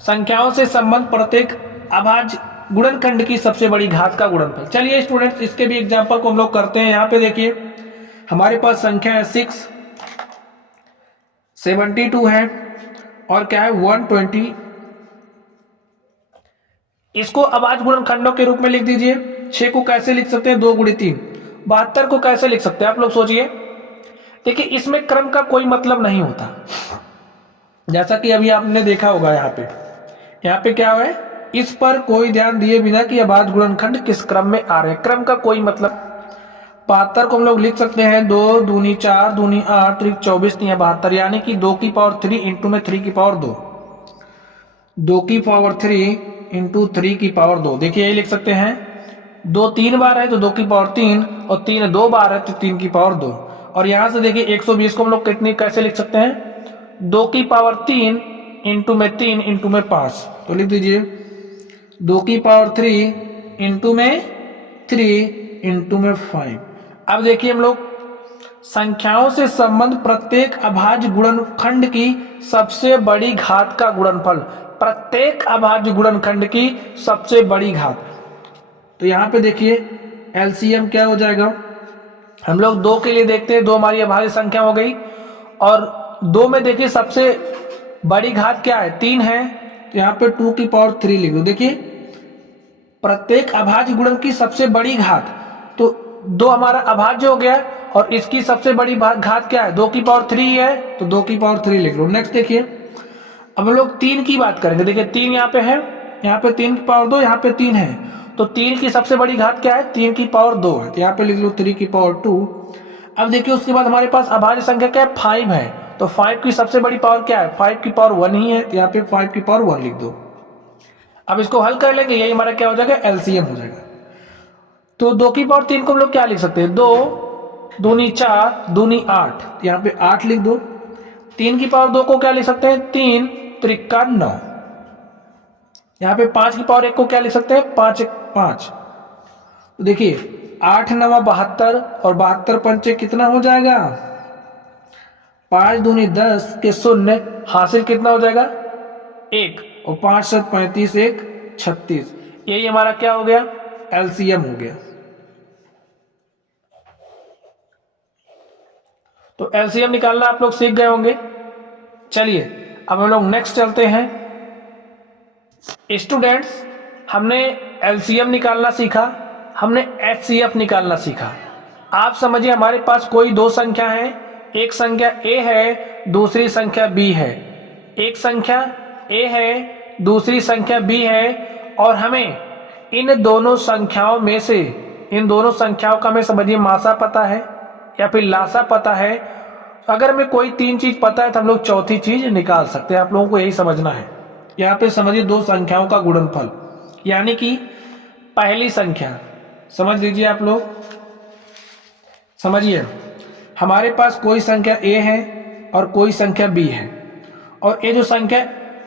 संख्याओं से संबंध प्रत्येक अभाज्य गुणनखंड की सबसे बड़ी घात का गुणनफल। चलिए स्टूडेंट्स इसके भी एग्जांपल को हम लोग करते हैं। यहाँ पे देखिए हमारे पास संख्या है 6, 72 है और क्या है 120। इसको अभाज्य गुणनखंडों के रूप में लिख दीजिए। 6 को कैसे लिख सकते हैं, 2 गुणे 3। 72 को कैसे लिख सकते हैं, आप लोग सोचिए। देखिए इसमें क्रम का कोई मतलब नहीं होता, जैसा कि अभी आपने देखा होगा। यहाँ पे क्या है, इस पर कोई ध्यान दिए बिना कि अभाज्य गुणनखंड किस क्रम में आ रहे हैं। क्रम का कोई मतलब 72 को हम लोग लिख सकते हैं 2 दूनी 4 दूनी 8 त्रिक 24 3 72, यानी कि 2 की पावर 3 इंटू में 3 की पावर 2, 2 की पावर 3 इंटू 3 की पावर 2। देखिए यही लिख सकते हैं, 2 3 बार है तो 2 की पावर 3 और 3 2 बार है तो 3 की पावर 2। और यहां से देखिए 120 को हम लोग कितनी कैसे लिख सकते हैं, 2 की पावर 3 इंटू में 3 इंटू में 5, तो लिख दीजिए 2 की पावर 3 इंटू में 3 इंटू में 5। अब देखिए हम लोग संख्याओं से संबंध प्रत्येक अभाज्य गुणनखंड की सबसे बड़ी घात का गुणनफल, प्रत्येक अभाज्य गुणनखंड की सबसे बड़ी घात। तो यहां पे देखिए एलसीएम क्या हो जाएगा, हम लोग 2 के लिए देखते हैं, 2 हमारी अभाज्य संख्या हो गई और 2 में देखिए सबसे बड़ी घात क्या है, 3 है, तो यहाँ पे 2 की पावर 3 लिख दो। देखिए प्रत्येक अभाज्य गुणन की सबसे बड़ी घात, तो 2 हमारा अभाज्य हो गया और इसकी सबसे बड़ी घात क्या है, 2 की पावर 3 है, तो 2 की पावर 3 लिख लो। नेक्स्ट देखिए अब हम लोग 3 की बात करेंगे। देखिए 3 यहाँ पे है, यहाँ पे 3 की पावर 2, यहाँ पे 3 है, तो 3 की सबसे बड़ी घात क्या है, 3 की पावर 2 है, तो यहाँ पे लिख लो 3 की पावर 2। अब देखिए उसके बाद हमारे पास अभाज्य संख्या क्या है, 5 है, तो 5 की सबसे बड़ी पावर क्या है, 5 की पावर 1 ही है, तो यहाँ पे 5 की पावर 1 लिख दो। अब इसको हल कर लेंगे, यही हमारा क्या हो जाएगा, एलसीएम हो जाएगा। तो 2 की पावर 3 को हम लोग क्या लिख सकते हैं, 2 दूनी 4 दूनी 8, यहाँ पे 8 लिख दो। 3 की पावर 2 को क्या लिख सकते हैं, 3 त्रिका 9, यहाँ पे 5 की पावर 1 को क्या लिख सकते हैं, 5 1 5। तो देखिए 8 9 72 और 72 पंचे कितना हो जाएगा, 5 दूनी 10 के 0, हासिल कितना हो जाएगा 1, और 5 7 35 1 36, यही हमारा क्या हो गया, एलसीएम हो गया। तो एलसीएम निकालना आप लोग सीख गए होंगे। चलिए अब हम लोग नेक्स्ट चलते हैं। स्टूडेंट्स हमने एलसीएम निकालना सीखा, हमने एचसीएफ निकालना सीखा। आप समझिए हमारे पास कोई 2 संख्या है, एक संख्या ए है, दूसरी संख्या बी है, एक संख्या ए है, दूसरी संख्या बी है, और हमें इन दोनों संख्याओं में से, इन दोनों संख्याओं का हमें समझिए मासा पता है या फिर लासा पता है। अगर हमें कोई 3 चीज पता है तो हम लोग चौथी चीज निकाल सकते हैं। आप लोगों को यही समझना है। यहाँ पे समझिए 2 संख्याओं का गुणनफल, यानी कि पहली संख्या समझ लीजिए, आप लोग समझिए हमारे पास कोई संख्या ए है और कोई संख्या बी है, और ये जो संख्या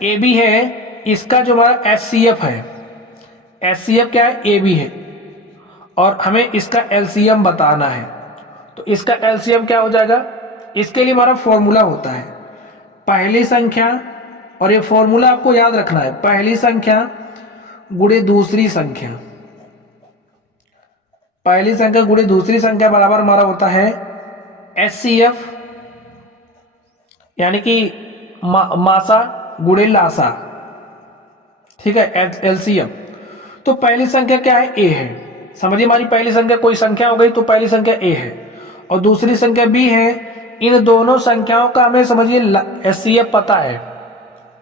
ए बी है इसका जो हमारा एचसीएफ है, एचसीएफ क्या है, ए बी है, और हमें इसका एलसीएम बताना है। तो इसका एलसीएम क्या हो जाएगा, इसके लिए हमारा फॉर्मूला होता है पहली संख्या, और ये फॉर्मूला आपको याद रखना है, पहली संख्या गुणे दूसरी संख्या, पहली संख्या गुणे दूसरी संख्या बराबर हमारा होता है एचसीएफ, यानी कि मासा गुणे लासा, ठीक है, एलसीएम। तो पहली संख्या क्या है, ए है, समझिए हमारी पहली संख्या कोई संख्या हो गई, तो पहली संख्या ए है और दूसरी संख्या बी है। इन दोनों संख्याओं का हमें समझिए एचसीएफ पता है,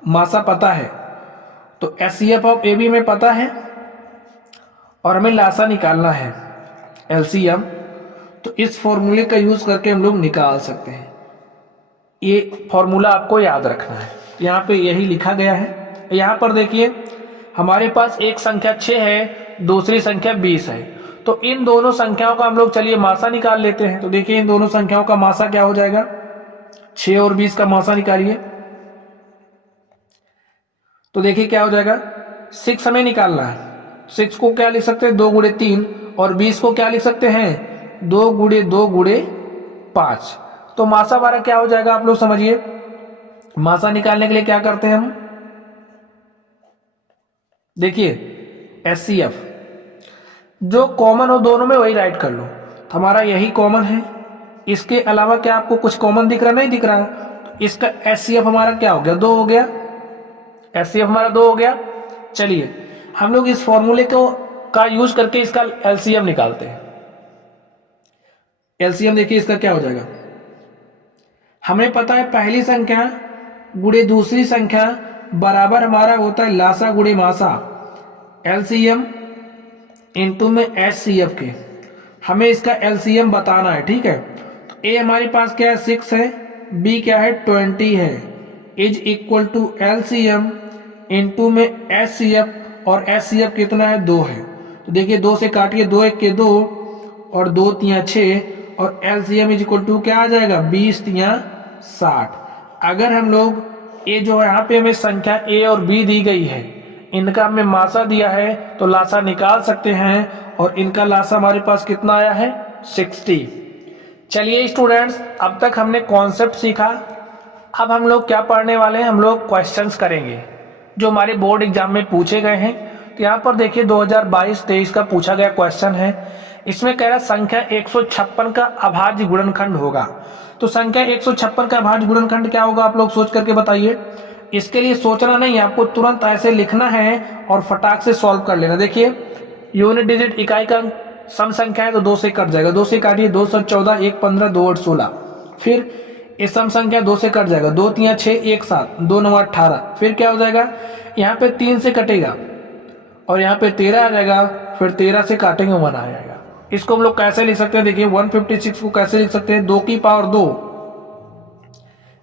मासा पता है, तो एचसीएफ ऑफ ए बी में पता है और हमें लासा निकालना है, एलसीएम। तो इस फॉर्मूले का यूज करके हम लोग निकाल सकते हैं। ये फॉर्मूला आपको याद रखना है, यहाँ पे यही लिखा गया है। यहाँ पर देखिए हमारे पास एक संख्या 6 है, दूसरी संख्या 20 है, तो इन दोनों संख्याओं का हम लोग चलिए मासा निकाल लेते हैं। तो देखिए इन दोनों संख्याओं का मासा क्या हो जाएगा, 6 और 20 का मासा निकालिए, तो देखिए क्या हो जाएगा, 6 हमें निकालना है। 6 को क्या लिख सकते हैं, 2 गुणे 3, और 20 को क्या लिख सकते हैं, 2 गुणे 2 गुणे 5। तो मासा हमारा क्या हो जाएगा, आप लोग समझिए। मासा निकालने के लिए क्या करते हैं हम, देखिए एचसीएफ जो कॉमन हो दोनों में वही राइट कर लो। तो हमारा यही कॉमन है, इसके अलावा क्या आपको कुछ कॉमन दिख रहा, नहीं दिख रहा है, तो इसका एचसीएफ हमारा क्या हो गया, 2 हो गया, एचसीएफ हमारा 2 हो गया। चलिए हम लोग इस फॉर्मूले को का यूज करके इसका एलसीएम निकालते हैं। एलसीएम देखिए इसका क्या हो जाएगा, हमें पता है पहली संख्या गुणे दूसरी संख्या बराबर हमारा होता है लासा गुणे मासा। LCM इंटू में HCF के, हमें इसका LCM बताना है, ठीक है। तो A हमारे पास क्या है 6 है, B क्या है 20 है, is equal to LCM into में HCF, और HCF कितना है 2 है। तो देखिए 2 से काटिए, 2 1 के 2 और 2 3 6, और LCM इज इक्वल टू क्या आ जाएगा 20 3 60। अगर हम लोग ये जो यहाँ पे हमें संख्या A और B दी गई है, इनका हमें मासा दिया है, तो लासा निकाल सकते हैं, और इनका लासा हमारे पास कितना आया है 60। चलिए स्टूडेंट्स, अब तक हमने कॉन्सेप्ट सीखा। अब हम लोग क्या पढ़ने वाले हैं, हम लोग क्वेश्चंस करेंगे जो हमारे बोर्ड एग्जाम में पूछे गए हैं। तो यहाँ पर देखिए 2022-23 का पूछा गया क्वेश्चन है। इसमें कह रहा संख्या 156 का अभाज्य गुणनखंड होगा। तो संख्या 156 का अभाज्य गुणनखंड क्या होगा, आप लोग सोच करके बताइए। इसके लिए सोचना नहीं, आपको तुरंत ऐसे लिखना है और फटाक से सॉल्व कर लेना। देखिए यूनिट डिजिट इकाई का सम संख्या है, तो 2 से कट जाएगा, 2 से काटिए, 2 7 14, 1 15, 2 8 16। फिर इस सम संख्या 2 से कट जाएगा, 2 3 6, 1 7, 2 9 18। फिर क्या हो जाएगा, यहाँ पे 3 से कटेगा और यहाँ पे 13 आ जाएगा, फिर 13 से काटेंगे 1 आ जाएगा। इसको हम लोग कैसे लिख सकते हैं, देखिए 156 को कैसे लिख सकते हैं, 2 की पावर 2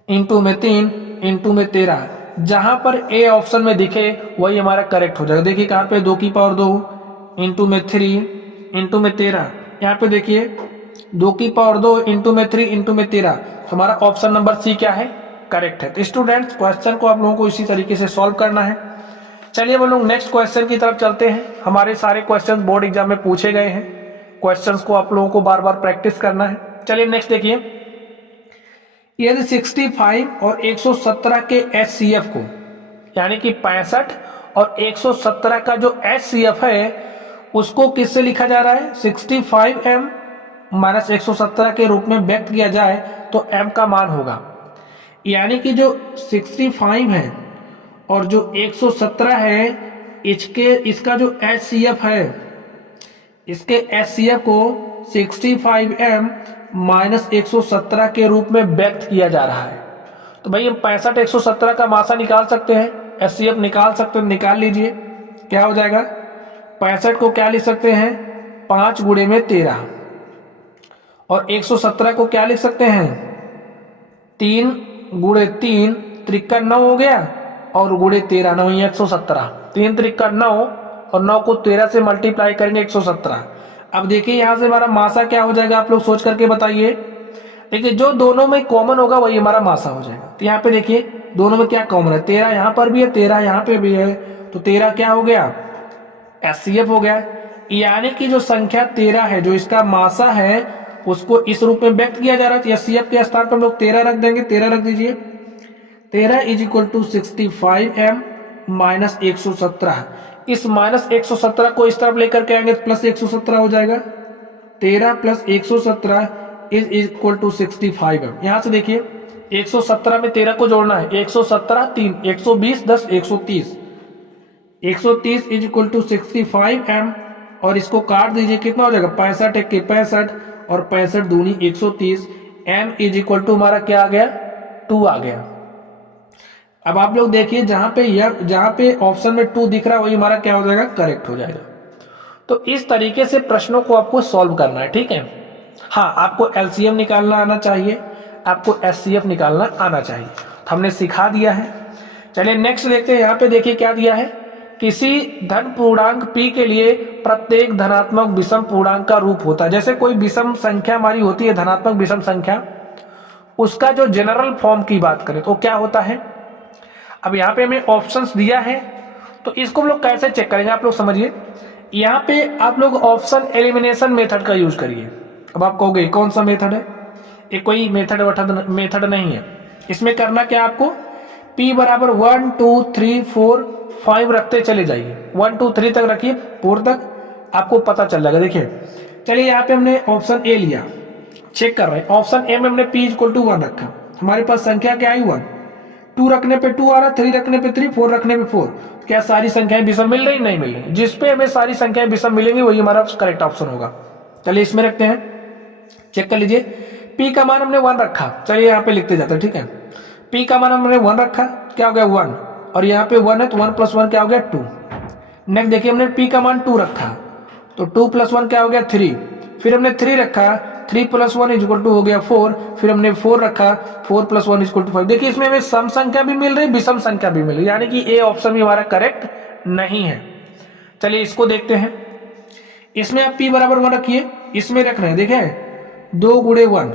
इंटू में 3 इंटू में 13। जहां पर ए ऑप्शन में दिखे वही हमारा करेक्ट हो जाएगा। देखिए कहां पे 2 की पावर 2 इंटू में 3 इंटू में 13, यहाँ पे देखिए 2 की पावर 2 इंटू में 3 इंटू में 13, हमारा ऑप्शन नंबर सी क्या है, करेक्ट है। तो स्टूडेंट्स क्वेश्चन को आप लोगों को इसी तरीके से सॉल्व करना है। चलिए हम लोग नेक्स्ट क्वेश्चन की तरफ चलते हैं। हमारे सारे क्वेश्चन बोर्ड एग्जाम में पूछे गए हैं, क्वेश्चंस को आप लोगों को बार बार प्रैक्टिस करना है। चलिए नेक्स्ट देखिए, यदि 65 और 117 के HCF को, यानी कि 65 और 117 का जो HCF है उसको किससे लिखा जा रहा है, 65m माइनस 117 के रूप में व्यक्त किया जाए तो m का मान होगा। यानी कि जो 65 है और जो 117 है, इसका जो HCF है, इसके HCF को 65m माइनस 117 के रूप में व्यक्त किया जा रहा है। तो भाई हम 65 117 का मासा निकाल सकते हैं, HCF निकाल सकते हैं, निकाल लीजिए। क्या हो जाएगा, 65 को क्या लिख सकते हैं 5 गुणे में 13, और 117 को क्या लिख सकते हैं 3 गुणे 3 त्रिका 9 हो गया, और गुणे 13 9 117, 3 त्रिका 9 और 9 को 13 से मल्टीप्लाई करेंगे 117। अब देखिए यहां से हमारा मासा क्या हो जाएगा, आप लोग सोच करके बताइए। देखिए जो दोनों में कॉमन होगा वही हमारा मासा हो जाएगा। तो यहाँ पे देखिए दोनों में क्या कॉमन है, 13 यहाँ पर भी है, 13 यहाँ पे भी है, तो 13 क्या हो गया HCF हो गया। यानी कि जो संख्या 13 है, जो इसका मासा है, उसको इस रूप में व्यक्त किया जा रहा है। तो HCF के स्थान पर हम लोग 13 रख देंगे, 13 रख दीजिए। 13 is equal to 65m minus 117। इस माइनस 117 को इस तरफ लेकर के आएंगे तो प्लस 117 हो जाएगा। 13 plus 117 is equal to 65m। यहां से देखिए 117 में 13 को जोड़ना है, 117 3 120 10 130, 130 इज इक्वल टू 65m, और इसको काट दीजिए, कितना हो जाएगा 65 1 के 65 और 65 दूनी 130, m इज इक्वल टू हमारा क्या आ गया 2 आ गया। अब आप लोग देखिए जहां पे ऑप्शन में 2 दिख रहा है वही हमारा क्या हो जाएगा, करेक्ट हो जाएगा। तो इस तरीके से प्रश्नों को आपको सॉल्व करना है, ठीक है। हाँ, आपको LCM निकालना आना चाहिए, आपको HCF निकालना आना चाहिए, तो हमने सिखा दिया है। चलिए नेक्स्ट देखते हैं। यहाँ पे देखिए क्या दिया है, किसी धन पूर्णांक p के लिए प्रत्येक धनात्मक विषम पूर्णांक का रूप होता है। जैसे कोई विषम संख्या हमारी होती है, धनात्मक विषम संख्या, उसका जो जनरल फॉर्म की बात करें तो क्या होता है। अब यहाँ पे हमें ऑप्शंस दिया है, तो इसको हम लोग कैसे चेक करेंगे, आप लोग समझिए। यहाँ पे आप लोग ऑप्शन एलिमिनेशन मेथड का यूज करिए। अब आप कहोगे कौन सा मेथड है, ये कोई मेथड नहीं है। इसमें करना क्या, आपको p बराबर 1 2 3 4 5 रखते चले जाइए, 1 2 3 तक रखिए, 4 तक आपको पता चल जाएगा। देखिए चलिए यहाँ पे हमने ऑप्शन ए लिया, चेक कर रहे हैं। ऑप्शन ए में हमने p इक्वल टू 1 रखा, हमारे पास संख्या क्या आई 1, 2 रखने पे 2 आ रहा, 3 रखने पे 3, 4 रखने पे 4। क्या सारी संख्याएं विषम मिल रही, नहीं मिल रही। जिस पे हमें सारी संख्याएं विषम मिलेंगी वही हमारा करेक्ट ऑप्शन होगा। चलिए इसमें रखते हैं, चेक कर लीजिए। p का मान हमने 1 रखा, चलिए यहाँ पे लिखते जाते हैं, ठीक है। p का मान हमने 1 रखा, क्या हो गया 1, और यहाँ पे 1 है तो 1 + 1 क्या हो गया 2। नेक्स्ट देखिए हमने p का मान 2 रखा, तो 2 + 1 क्या हो गया 3, फिर हमने 3 रखा, 3 + 1 = हो गया 4, फिर हमने 4 रखा, 4 + 1 = 5। देखिए इसमें हमें सम संख्या भी मिल रही, विषम संख्या भी मिल रही, यानी कि ए ऑप्शन भी हमारा करेक्ट नहीं है। चलिए इसको देखते हैं। इसमें आप p बराबर 1 रखिए, इसमें रख रहे हैं, देखिए 2 × 1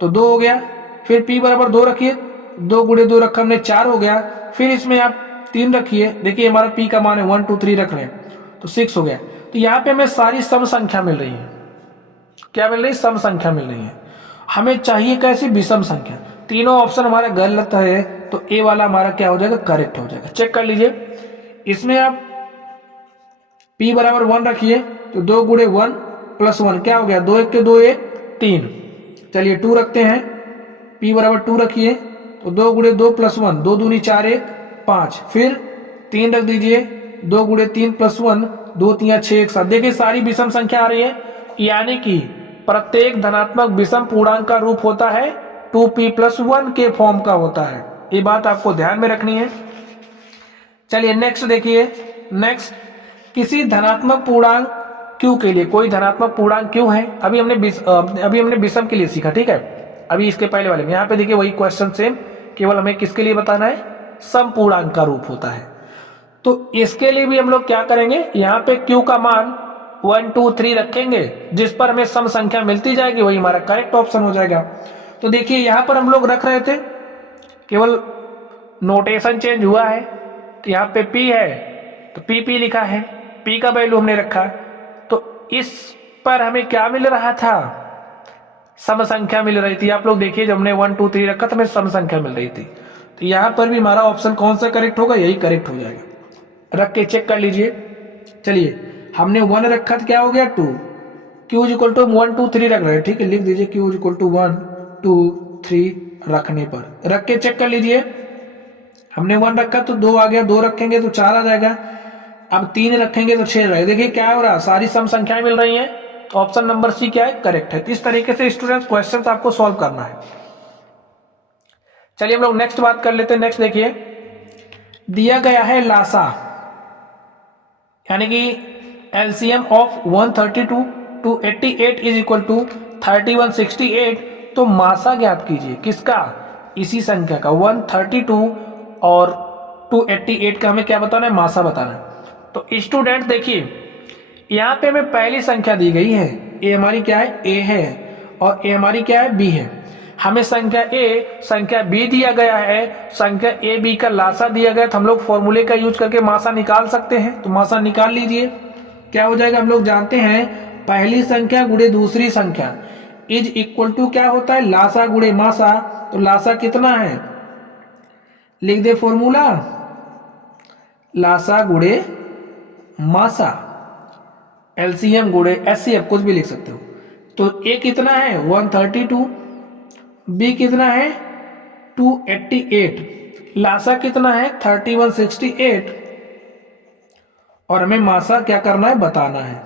तो 2 हो गया, फिर p बराबर 2 रखिए, 2 × 2 रखा हमने 4 हो गया, फिर इसमें आप 3 रखिए, देखिए हमारा p का मान है 1 2 3 रख रहे हैं तो 6 हो गया। तो यहाँ पे हमें सारी सम संख्या मिल रही है, क्या मिल रही है, सम संख्या मिल रही है। हमें चाहिए कैसी, विषम संख्या। तीनों ऑप्शन हमारा गलत है, तो ए वाला हमारा क्या हो जाएगा, करेक्ट हो जाएगा। चेक कर लीजिए, इसमें आप p बराबर 1 रखिए, तो 2 × 1 + 1 क्या हो गया, 2 1 के 2 1 3। चलिए 2 रखते हैं, p बराबर 2 रखिए, तो 2 × 2 + 1 2 दूनी 4 1 5, फिर 3 रख दीजिए, 2 × 3 + 1 2 3 6 एक साथ। देखिए सारी विषम संख्या आ रही है, यानी कि प्रत्येक धनात्मक विषम पूर्णांक का रूप होता है 2p + 1 के फॉर्म का होता है, ये बात आपको ध्यान में रखनी है। चलिए नेक्स्ट देखिए, नेक्स्ट किसी धनात्मक पूर्णांक q के लिए, कोई धनात्मक पूर्णांक q है, अभी हमने विषम के लिए सीखा, ठीक है। अभी इसके पहले वाले में यहाँ पे देखिए वही क्वेश्चन सेम, केवल हमें किसके लिए बताना है, सम पूर्णांक का रूप होता है। तो इसके लिए भी हम लोग क्या करेंगे, यहाँ पे q का मान 1 2 3 रखेंगे, जिस पर हमें सम संख्या मिलती जाएगी वही हमारा करेक्ट ऑप्शन हो जाएगा। तो देखिए यहाँ पर हम लोग रख रहे थे, केवल नोटेशन चेंज हुआ है, तो यहाँ पे p है तो p लिखा है, p का वैल्यू हमने रखा, तो इस पर हमें क्या मिल रहा था, सम संख्या मिल रही थी। आप लोग देखिए जब हमने 1 2 3 रखा तो हमें सम संख्या मिल रही थी, तो यहाँ पर भी हमारा ऑप्शन कौन सा करेक्ट होगा, यही करेक्ट हो जाएगा। रख के चेक कर लीजिए। चलिए हमने 1 रखा तो क्या हो गया 2, q = 1 2 3 रख रहे हैं, ठीक है, लिख दीजिए q = 1 2 3 रखने पर। रख के चेक कर लीजिए, हमने 1 रखा तो 2 आ गया, 2 रखेंगे तो 4 आ जाएगा, अब 3 रखेंगे तो 6 रहेगा। देखिए क्या हो रहा है, सारी सम संख्याएं मिल रही हैं, तो ऑप्शन नंबर सी क्या है, करेक्ट है। इस तरीके से स्टूडेंट्स क्वेश्चंस आपको सॉल्व करना है। चलिए हम लोग नेक्स्ट बात कर लेते हैं। नेक्स्ट देखिए, दिया गया है लासा, यानी कि एलसीएम ऑफ 132 to 88 = 3168, तो मासा ज्ञात कीजिए, किसका, इसी संख्या का 132 और 288 का हमें क्या बताना है, मासा बताना है। तो स्टूडेंट देखिए यहाँ पे हमें पहली संख्या दी गई है, ए हमारी क्या है, ए है, और ए हमारी क्या है, बी है। हमें संख्या ए संख्या बी दिया गया है, संख्या ए बी का लासा दिया गया, तो हम लोग फॉर्मूले का यूज करके मासा निकाल सकते हैं। तो मासा निकाल लीजिए, क्या हो जाएगा, हम लोग जानते हैं पहली संख्या गुणे दूसरी संख्या = क्या होता है, लासा गुणे मासा। तो लासा कितना है, लिख दे फॉर्मूला, लासा गुणे मासा, एलसीएम गुणे एचसीएफ, कुछ भी लिख सकते हो। तो ए कितना है 132, बी कितना है 288, लासा कितना है 3168, और हमें मासा क्या करना है, बताना है।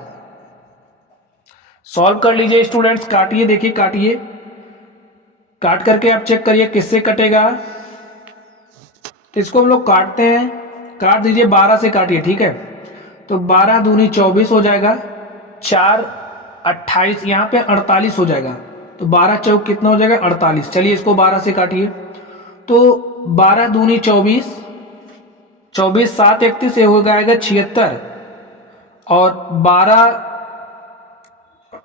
सॉल्व कर लीजिए स्टूडेंट्स, काटिए, देखिए काटिए, काट करके आप चेक करिए किससे कटेगा। तो इसको हम लोग काटते हैं, काट दीजिए, 12 से काटिए, ठीक है। तो 12 दूनी 24 हो जाएगा, 4 28, यहाँ पे 48 हो जाएगा, तो 12 चौक कितना हो जाएगा 48। चलिए इसको 12 से काटिए, तो 12 दूनी 24, 24 7 31 से हो जाएगा 76, और 12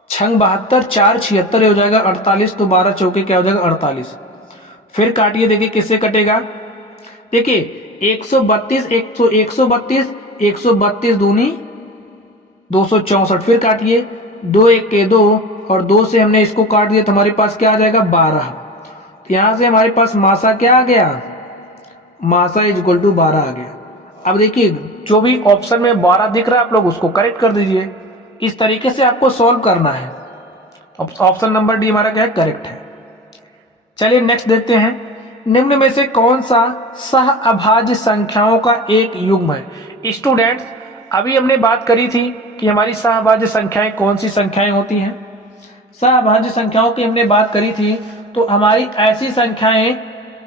छंग 72, 4 76 हो जाएगा 48, तो 12 चौके क्या हो जाएगा 48। फिर काटिए, देखिए किससे कटेगा, देखिए 132 132 132 दूनी 264, फिर काटिए, 2 1 के 2, और 2 से हमने इसको काट दिया तो हमारे पास क्या आ जाएगा 12। तो यहां से हमारे पास मासा क्या आ गया, मासा = 12 आ गया। अब देखिए जो भी ऑप्शन में 12 दिख रहा है आप लोग उसको करेक्ट कर दीजिए। इस तरीके से आपको सॉल्व करना है। ऑप्शन नंबर डी हमारा क्या है, करेक्ट है। चलिए नेक्स्ट देखते हैं, निम्न में से कौन सा सह अभाज्य संख्याओं का एक युग्म है। स्टूडेंट्स अभी हमने बात करी थी कि हमारी सहअभाज्य संख्याएं कौन सी संख्याएं होती हैं। सहअभाज्य संख्याओं की हमने बात करी थी, तो हमारी ऐसी संख्याएं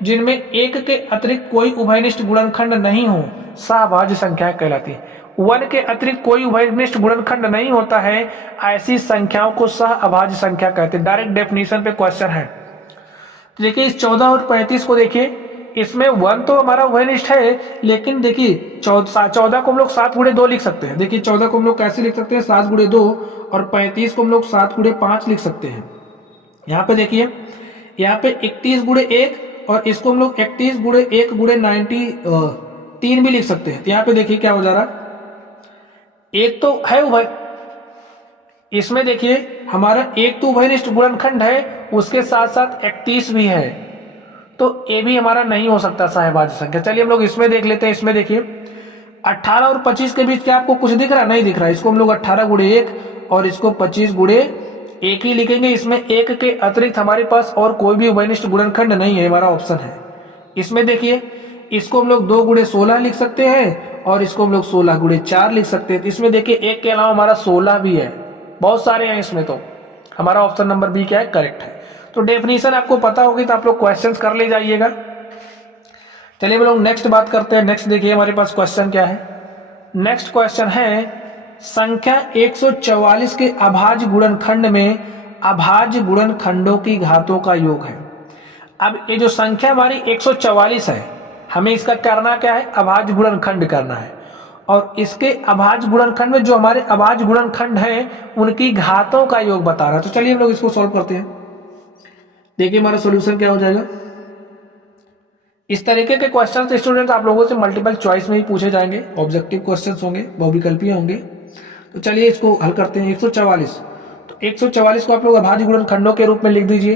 जिनमें एक के अतिरिक्त कोई उभयनिष्ठ गुणनखंड नहीं हो, सहअभाज्य संख्याएं कहलाती हैं। 1 के अतिरिक्त कोई उभयनिष्ठ गुणनखंड नहीं होता है, ऐसी संख्याओं को सह अभाज्य संख्या कहते हैं। डायरेक्ट डेफिनेशन पे क्वेश्चन है। तो देखिए इस 14 और 35 को देखिए, इसमें 1 तो हमारा उभयनिष्ठ है, लेकिन देखिए 14 को हम लोग 7 गुणे 2 लिख सकते हैं। देखिए 14 को हम लोग कैसे लिख सकते हैं, 7 गुणे 2, और 35 को हम लोग 7 गुणे 5 लिख सकते हैं। यहाँ पे देखिए, यहाँ पे 31 गुणे 1, और इसको हम लोग 31 गुणे 1 गुणे 93 भी लिख सकते हैं। तो यहाँ पे देखिए क्या हो जा रहा, एक तो है उभय, इसमें देखिए हमारा एक तो उभयनिष्ठ गुणनखंड है, उसके साथ साथ 31 भी है, तो ये भी हमारा नहीं हो सकता सहभाज्य संख्या। चलिए हम लोग इसमें देख लेते हैं। इसमें देखिए 18 और 25 के बीच क्या आपको कुछ दिख रहा, नहीं दिख रहा। इसको हम लोग 18 गुणे 1 और इसको 25 गुणे 1 ही लिखेंगे। इसमें 1 के अतिरिक्त हमारे पास और कोई भी उभयनिष्ठ गुणनखंड नहीं है, हमारा ऑप्शन है। इसमें देखिए इसको हम लोग 2 गुणे 16 लिख सकते हैं, और इसको हम लोग 16 गुणे 4 लिख सकते हैं। तो इसमें देखिए 1 के अलावा हमारा 16 भी है, बहुत सारे हैं इसमें, तो हमारा ऑप्शन नंबर बी क्या है, करेक्ट है। तो डेफिनेशन आपको पता होगी तो आप लोग क्वेश्चंस कर ले जाइएगा। चलिए हम लोग नेक्स्ट बात करते हैं। नेक्स्ट देखिए हमारे पास क्वेश्चन क्या है। नेक्स्ट क्वेश्चन है, संख्या 144 के अभाज्य गुणनखंड में अभाज्य गुणनखंडों की घातों का योग है। अब ये जो संख्या हमारी 144 है, हमें इसका करना क्या है, अभाज्य गुणनखंड करना है, और इसके अभाज्य गुणनखंड में जो हमारे अभाज्य गुणनखंड है उनकी घातों का योग बता रहा है। तो चलिए हम लोग इसको सॉल्व करते हैं। देखिए हमारा सॉल्यूशन क्या हो जाएगा। इस तरीके के क्वेश्चंस स्टूडेंट्स आप लोगों से मल्टीपल चॉइस में ही पूछे जाएंगे, ऑब्जेक्टिव क्वेश्चंस होंगे, बहुविकल्पीय होंगे। तो चलिए इसको हल करते हैं। 144, तो 144 को आप लोग अभाज्य गुणनखंडों के रूप में लिख दीजिए।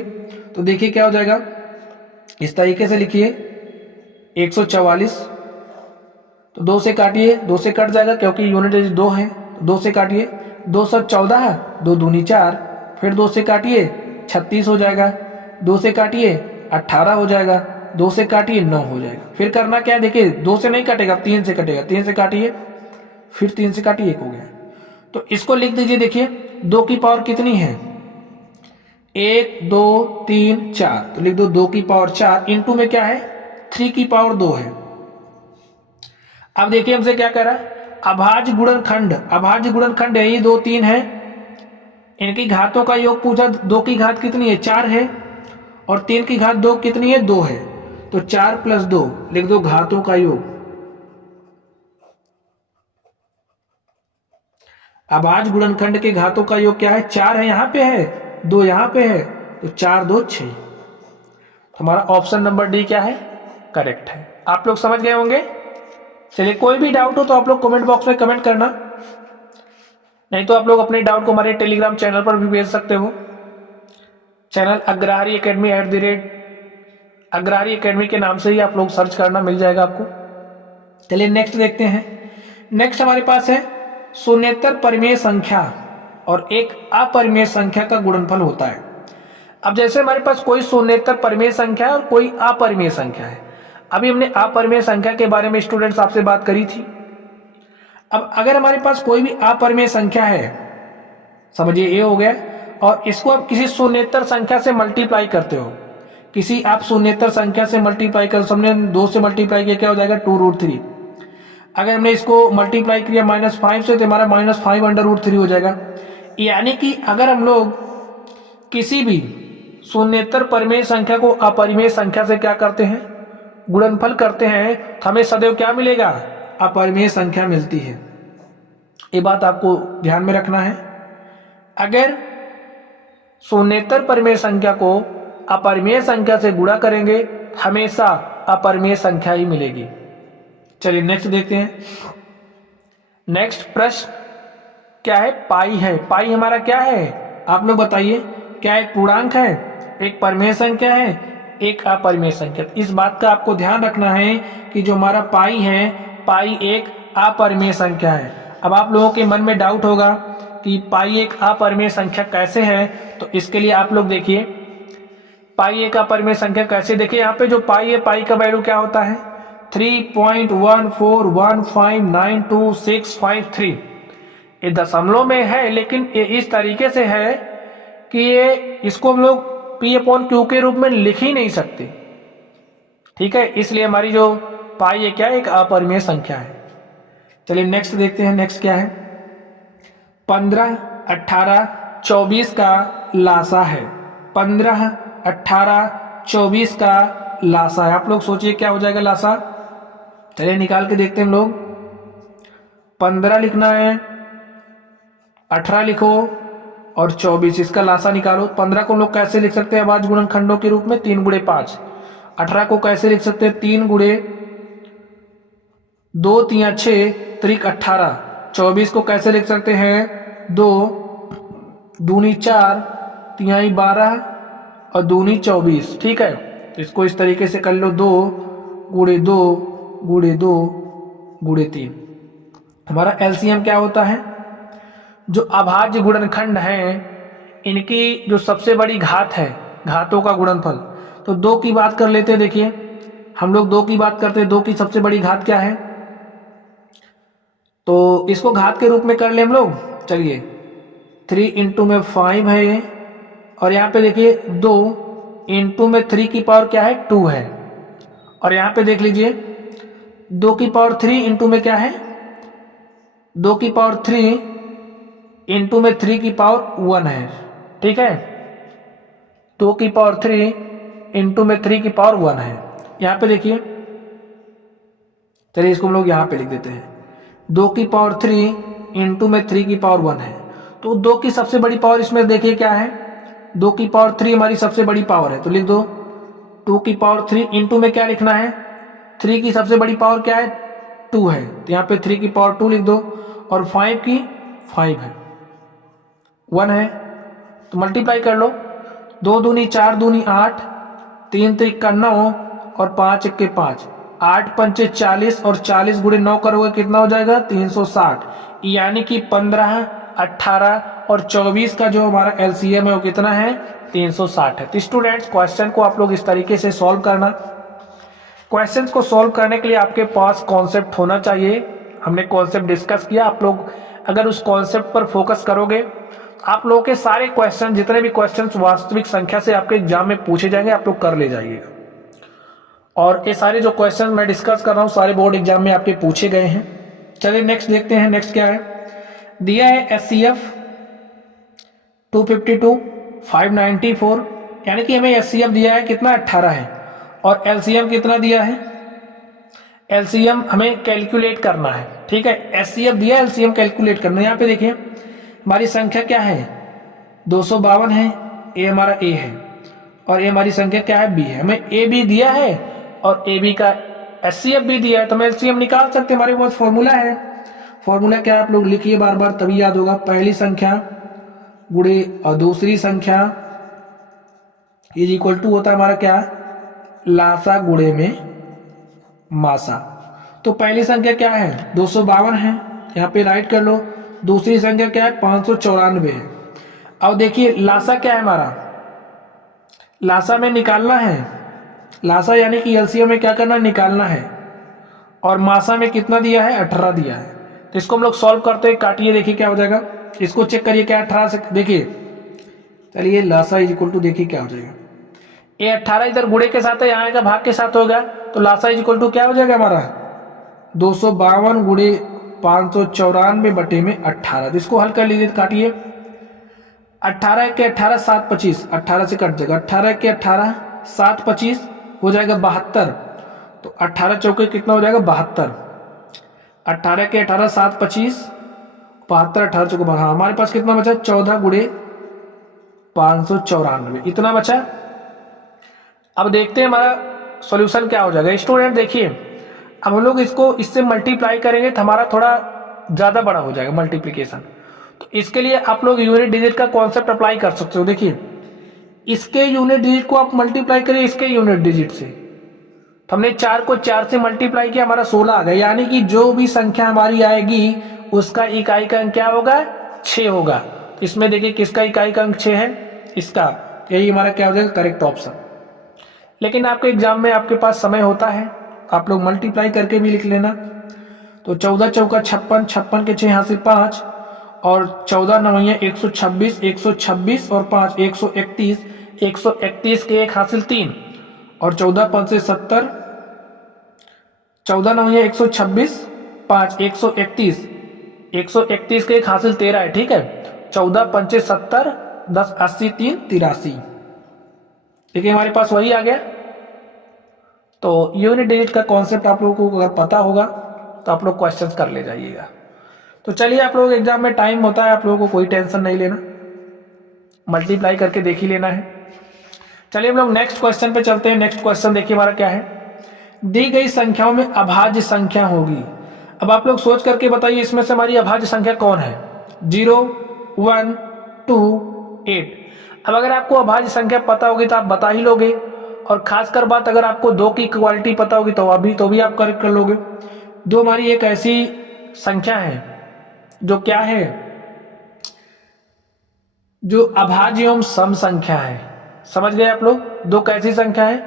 तो देखिए क्या हो जाएगा, इस तरीके से लिखिए 144, तो 2 से काटिए, 2 से कट जाएगा क्योंकि यूनिट 2 है, 2 से काटिए, 214, 2 दूनी 4, फिर 2 से काटिए 36 हो जाएगा, 2 से काटिए 18 हो जाएगा, 2 से काटिए 9 हो जाएगा। फिर करना क्या है, देखिए 2 से नहीं कटेगा, 3 से कटेगा, 3 से काटिए, फिर 3 से काटिए 1 हो गया। तो इसको लिख दीजिए। देखिए 2 की पावर कितनी है, 1 2 3 4, तो लिख दो 2 की पावर 4, इंटू में क्या है 3 की पावर 2 है। अब देखिए हमसे क्या कह रहा है, अभाज्य गुणनखंड, अभाज्य गुणनखंड यही 2 3 है, इनकी घातों का योग पूछा। 2 की घात कितनी है, 4 है, और 3 की घात 2 कितनी है, 2 है, तो 4 + 2 लिख दो घातों का योग। अभाज्य गुणनखंड के घातों का योग क्या है, 4 है, यहां पे है, 2 यहां पे है, तो 4 2 6। हमारा ऑप्शन नंबर डी क्या है, करेक्ट है। आप लोग समझ गए होंगे। चलिए कोई भी डाउट हो तो आप लोग कमेंट बॉक्स में कमेंट करना, नहीं तो आप लोग अपने डाउट को हमारे टेलीग्राम चैनल पर भी भेज सकते हो। Channel Agrahari academy @Agrahari academy के नाम से ही आप लोग सर्च करना, मिल जाएगा आपको। चलिए नेक्स्ट देखते हैं। नेक्स्ट हमारे पास है शून्येतर परिमेय संख्या और एक अपरिमेय संख्या का गुणनफल होता है। अब जैसे हमारे पास कोई शून्येतर परिमेय संख्या है और कोई अपरिमेय संख्या है। अभी हमने अपरिमेय संख्या के बारे में स्टूडेंट्स आपसे बात करी थी। अब अगर हमारे पास कोई भी अपरिमेय संख्या है, समझिए ये हो गया, और इसको आप किसी शून्येतर संख्या से मल्टीप्लाई करते हो, किसी आप शून्येतर संख्या से मल्टीप्लाई कर, हमने 2 से मल्टीप्लाई किया, क्या हो जाएगा 2√3। अगर हमने इसको मल्टीप्लाई किया -5 से, तो हमारा -5/√3 हो जाएगा। यानी कि अगर हम लोग किसी भी शून्येतर परिमेय संख्या को अपरिमेय संख्या से क्या करते हैं, गुणनफल करते हैं, तो हमें सदैव क्या मिलेगा, अपरिमेय संख्या मिलती है। ये बात आपको ध्यान में रखना है। अगर शून्येतर परिमेय संख्या को अपरिमेय संख्या से गुणा करेंगे, हमेशा अपरिमेय संख्या ही मिलेगी। चलिए नेक्स्ट देखते हैं। नेक्स्ट प्रश्न क्या है, पाई है। पाई हमारा क्या है, आप लोग बताइए, क्या एक पूर्णांक है, एक परिमेय संख्या है, एक अपरिमेय संख्या। इस बात का आपको ध्यान रखना है कि जो हमारा पाई है, पाई एक अपरिमेय संख्या है। अब आप लोगों के मन में डाउट होगा कि पाई एक अपरिमेय संख्या कैसे है, तो इसके लिए आप लोग देखिए पाई एक अपरिमेय संख्या कैसे। देखिए यहाँ पे जो पाई है, पाई का वैल्यू क्या होता है 3.141592653। ये दशमलव में है, लेकिन ये इस तरीके से है कि ये इसको हम लोग P/Q के रूप में लिख ही नहीं सकते, ठीक है। इसलिए हमारी जो पाई है क्या, एक अपरिमेय संख्या है। चलिए नेक्स्ट देखते हैं, नेक्स्ट क्या है। 15, 18, 24 का लासा है। 15, 18, 24 का लासा है। आप लोग सोचिए क्या हो जाएगा लासा। चलिए निकाल के देखते हैं हम लोग। 15 लिखना है, 18 लिखो और 24, इसका लासा निकालो। 15 को हम लोग कैसे लिख सकते हैं अभाज्य गुणनखंडों के रूप में, 3 गुणे 5। 18 को कैसे लिख सकते हैं, 3 गुणे 2 3 6 त्रिक 18। 24 को कैसे लिख सकते हैं, 2 दूनी 4 तिहाई 12 और दूनी 24। ठीक है, तो इसको इस तरीके से कर लो, 2 गुणे 2 गुणे 2 गुणे 3। हमारा एलसीएम क्या होता है, जो अभाज्य गुणनखंड हैं इनकी जो सबसे बड़ी घात है, घातों का गुणनफल। तो 2 की बात कर लेते हैं। देखिए हम लोग 2 की बात करते हैं, 2 की सबसे बड़ी घात क्या है, तो इसको घात के रूप में कर ले हम लोग। चलिए 3 इंटू में 5 है ये, और यहाँ पे देखिए 2 इंटू में 3 की पावर क्या है, 2 है। और यहाँ पे देख लीजिए 2 की पावर 3 इंटू में क्या है, 2 की पावर 3 इंटू में 3 की पावर 1 है। ठीक है, 2 की पावर 3 इंटू में 3 की पावर 1 है। यहाँ पे देखिए, चलिए इसको हम लोग यहाँ पे लिख देते हैं, 2 की पावर 3 इंटू में 3 की पावर 1 है। तो 2 की सबसे बड़ी पावर इसमें देखिए क्या है, 2 की पावर 3 हमारी सबसे बड़ी पावर है, तो लिख दो 2 की पावर 3 इंटू में क्या लिखना है, 3 की सबसे बड़ी पावर क्या है, 2 है, तो यहाँ पे 3 की पावर 2 लिख दो, और 5 की 5 है, 1 है, तो मल्टीप्लाई कर लो। 2 दूनी 4 दूनी 8, 3 त्रिक का 9 और 5 एक के 5, 8 पंचे 40 और 40 गुणे 9 करोगे कितना हो जाएगा, 360। यानी कि 15, 18 और 24 का जो हमारा एलसीएम है वो कितना है, 360 है। तो स्टूडेंट्स क्वेश्चन को आप लोग इस तरीके से सॉल्व करना। क्वेश्चन को सॉल्व करने के लिए आपके पास कॉन्सेप्ट होना चाहिए। हमने कॉन्सेप्ट डिस्कस किया, आप लोग अगर उस कॉन्सेप्ट पर फोकस करोगे, आप लोगों के सारे क्वेश्चन, जितने भी क्वेश्चन वास्तविक संख्या से आपके एग्जाम में पूछे जाएंगे, आप लोग कर ले जाइएगा। और ये सारे जो क्वेश्चन मैं डिस्कस कर रहा हूँ सारे बोर्ड एग्जाम में आपके पूछे गए हैं। चलिए नेक्स्ट देखते हैं, नेक्स्ट क्या है। दिया है एचसीएफ 252 594, यानी कि हमें एचसीएफ दिया है कितना, 18 है, और एलसीएम कितना दिया है, एलसीएम हमें कैलकुलेट करना है। ठीक है, एचसीएफ दिया, एलसीएम कैलकुलेट करना है। यहाँ पे देखिए हमारी संख्या क्या है, 252 है, ए हमारा ए है, और ये हमारी संख्या क्या है, बी है। हमें ए बी दिया है और ए बी का एचसीएफ भी दिया है, तो हम एलसीएम निकाल सकते हैं। हमारे पास फॉर्मूला है, फॉर्मूला क्या है आप लोग लिखिए बार बार, तभी याद होगा। पहली संख्या गुणे और दूसरी संख्या इज इक्वल टू होता है हमारा क्या, लासा गुणे में मासा। तो पहली संख्या क्या है, 252 है, यहाँ पे राइट कर लो। दूसरी संख्या क्या है, 594 है। अब देखिए लासा क्या है हमारा, लासा में निकालना है, लासा यानी कि एलसीएम में क्या करना है, निकालना है, और मासा में कितना दिया है, 18 दिया है। तो इसको हम लोग सॉल्व करते हैं, काटिए देखिए क्या हो जाएगा, इसको चेक करिए क्या 18 से, देखिए चलिए लासा इज इक्वल टू देखिए क्या हो जाएगा, ये 18 इधर गुणे के साथ है, यहाँ का भाग के साथ होगा, तो लासा इज इक्वल टू क्या हो जाएगा हमारा, 252 गुणे 594 बटे में 18। तो इसको हल कर लीजिए, काटिए। 18 के 18 7 25, 18 से कट जाएगा, 18 के 18 7 25 हो जाएगा 72, तो 18 चौके कितना हो जाएगा, 72। 18 के 18 7 25 72, 18 चौके, हाँ हमारे पास कितना बचा, 14 गुणे 594, इतना बचा। अब देखते हैं हमारा सॉल्यूशन क्या हो जाएगा। स्टूडेंट देखिए अब हम लोग इसको इससे मल्टीप्लाई करेंगे तो हमारा थोड़ा ज़्यादा बड़ा हो जाएगा मल्टीप्लिकेशन। तो इसके लिए आप लोग यूनिट डिजिट का कॉन्सेप्ट अप्लाई कर सकते हो। देखिए इसके यूनिट डिजिट को आप मल्टीप्लाई करिए इसके यूनिट डिजिट से, तो हमने 4 को 4 से मल्टीप्लाई किया, हमारा 16 आ गया। यानी कि जो भी संख्या हमारी आएगी उसका इकाई का अंक क्या होगा, 6 होगा। इसमें देखिए किसका इकाई का अंक 6 है, इसका, यही हमारा क्या हो जाएगा, करेक्ट ऑप्शन। लेकिन आपके एग्जाम में आपके पास समय होता है, आप लोग मल्टीप्लाई करके भी लिख लेना। तो 14 चौका 56, 56 के 6 हासिल 5, और 14 नवैया 126, 126 और 5 131, 131 के 1 हासिल 3, और 14 5 से 70, 14 नवैया 126 5 131, 131 के एक हासिल 13 है, ठीक है। 14 पंचे 70, 10 80 3 83, ठीक है, हमारे पास वही आ गया। तो यूनिट डिजिट का कॉन्सेप्ट आप लोगों को अगर पता होगा तो आप लोग क्वेश्चंस कर ले जाइएगा। तो चलिए, आप लोग एग्जाम में टाइम होता है, आप लोगों को कोई टेंशन नहीं लेना, मल्टीप्लाई करके देख ही लेना है। चलिए हम लोग नेक्स्ट क्वेश्चन पे चलते हैं। नेक्स्ट क्वेश्चन देखिए हमारा क्या है। दी गई संख्याओं में अभाज्य संख्या होगी। अब आप लोग सोच करके बताइए इसमें से हमारी अभाज्य संख्या कौन है। 0 1 2 8। अब अगर आपको अभाज्य संख्या पता होगी तो आप बता ही लोगे, और खासकर बात अगर आपको 2 की क्वालिटी पता होगी तो भी आप करेक्ट कर लोगे। 2 हमारी एक ऐसी संख्या है जो क्या है, जो अभाज्य एवं सम संख्या है। समझ गए आप लोग। 2 कैसी संख्या है,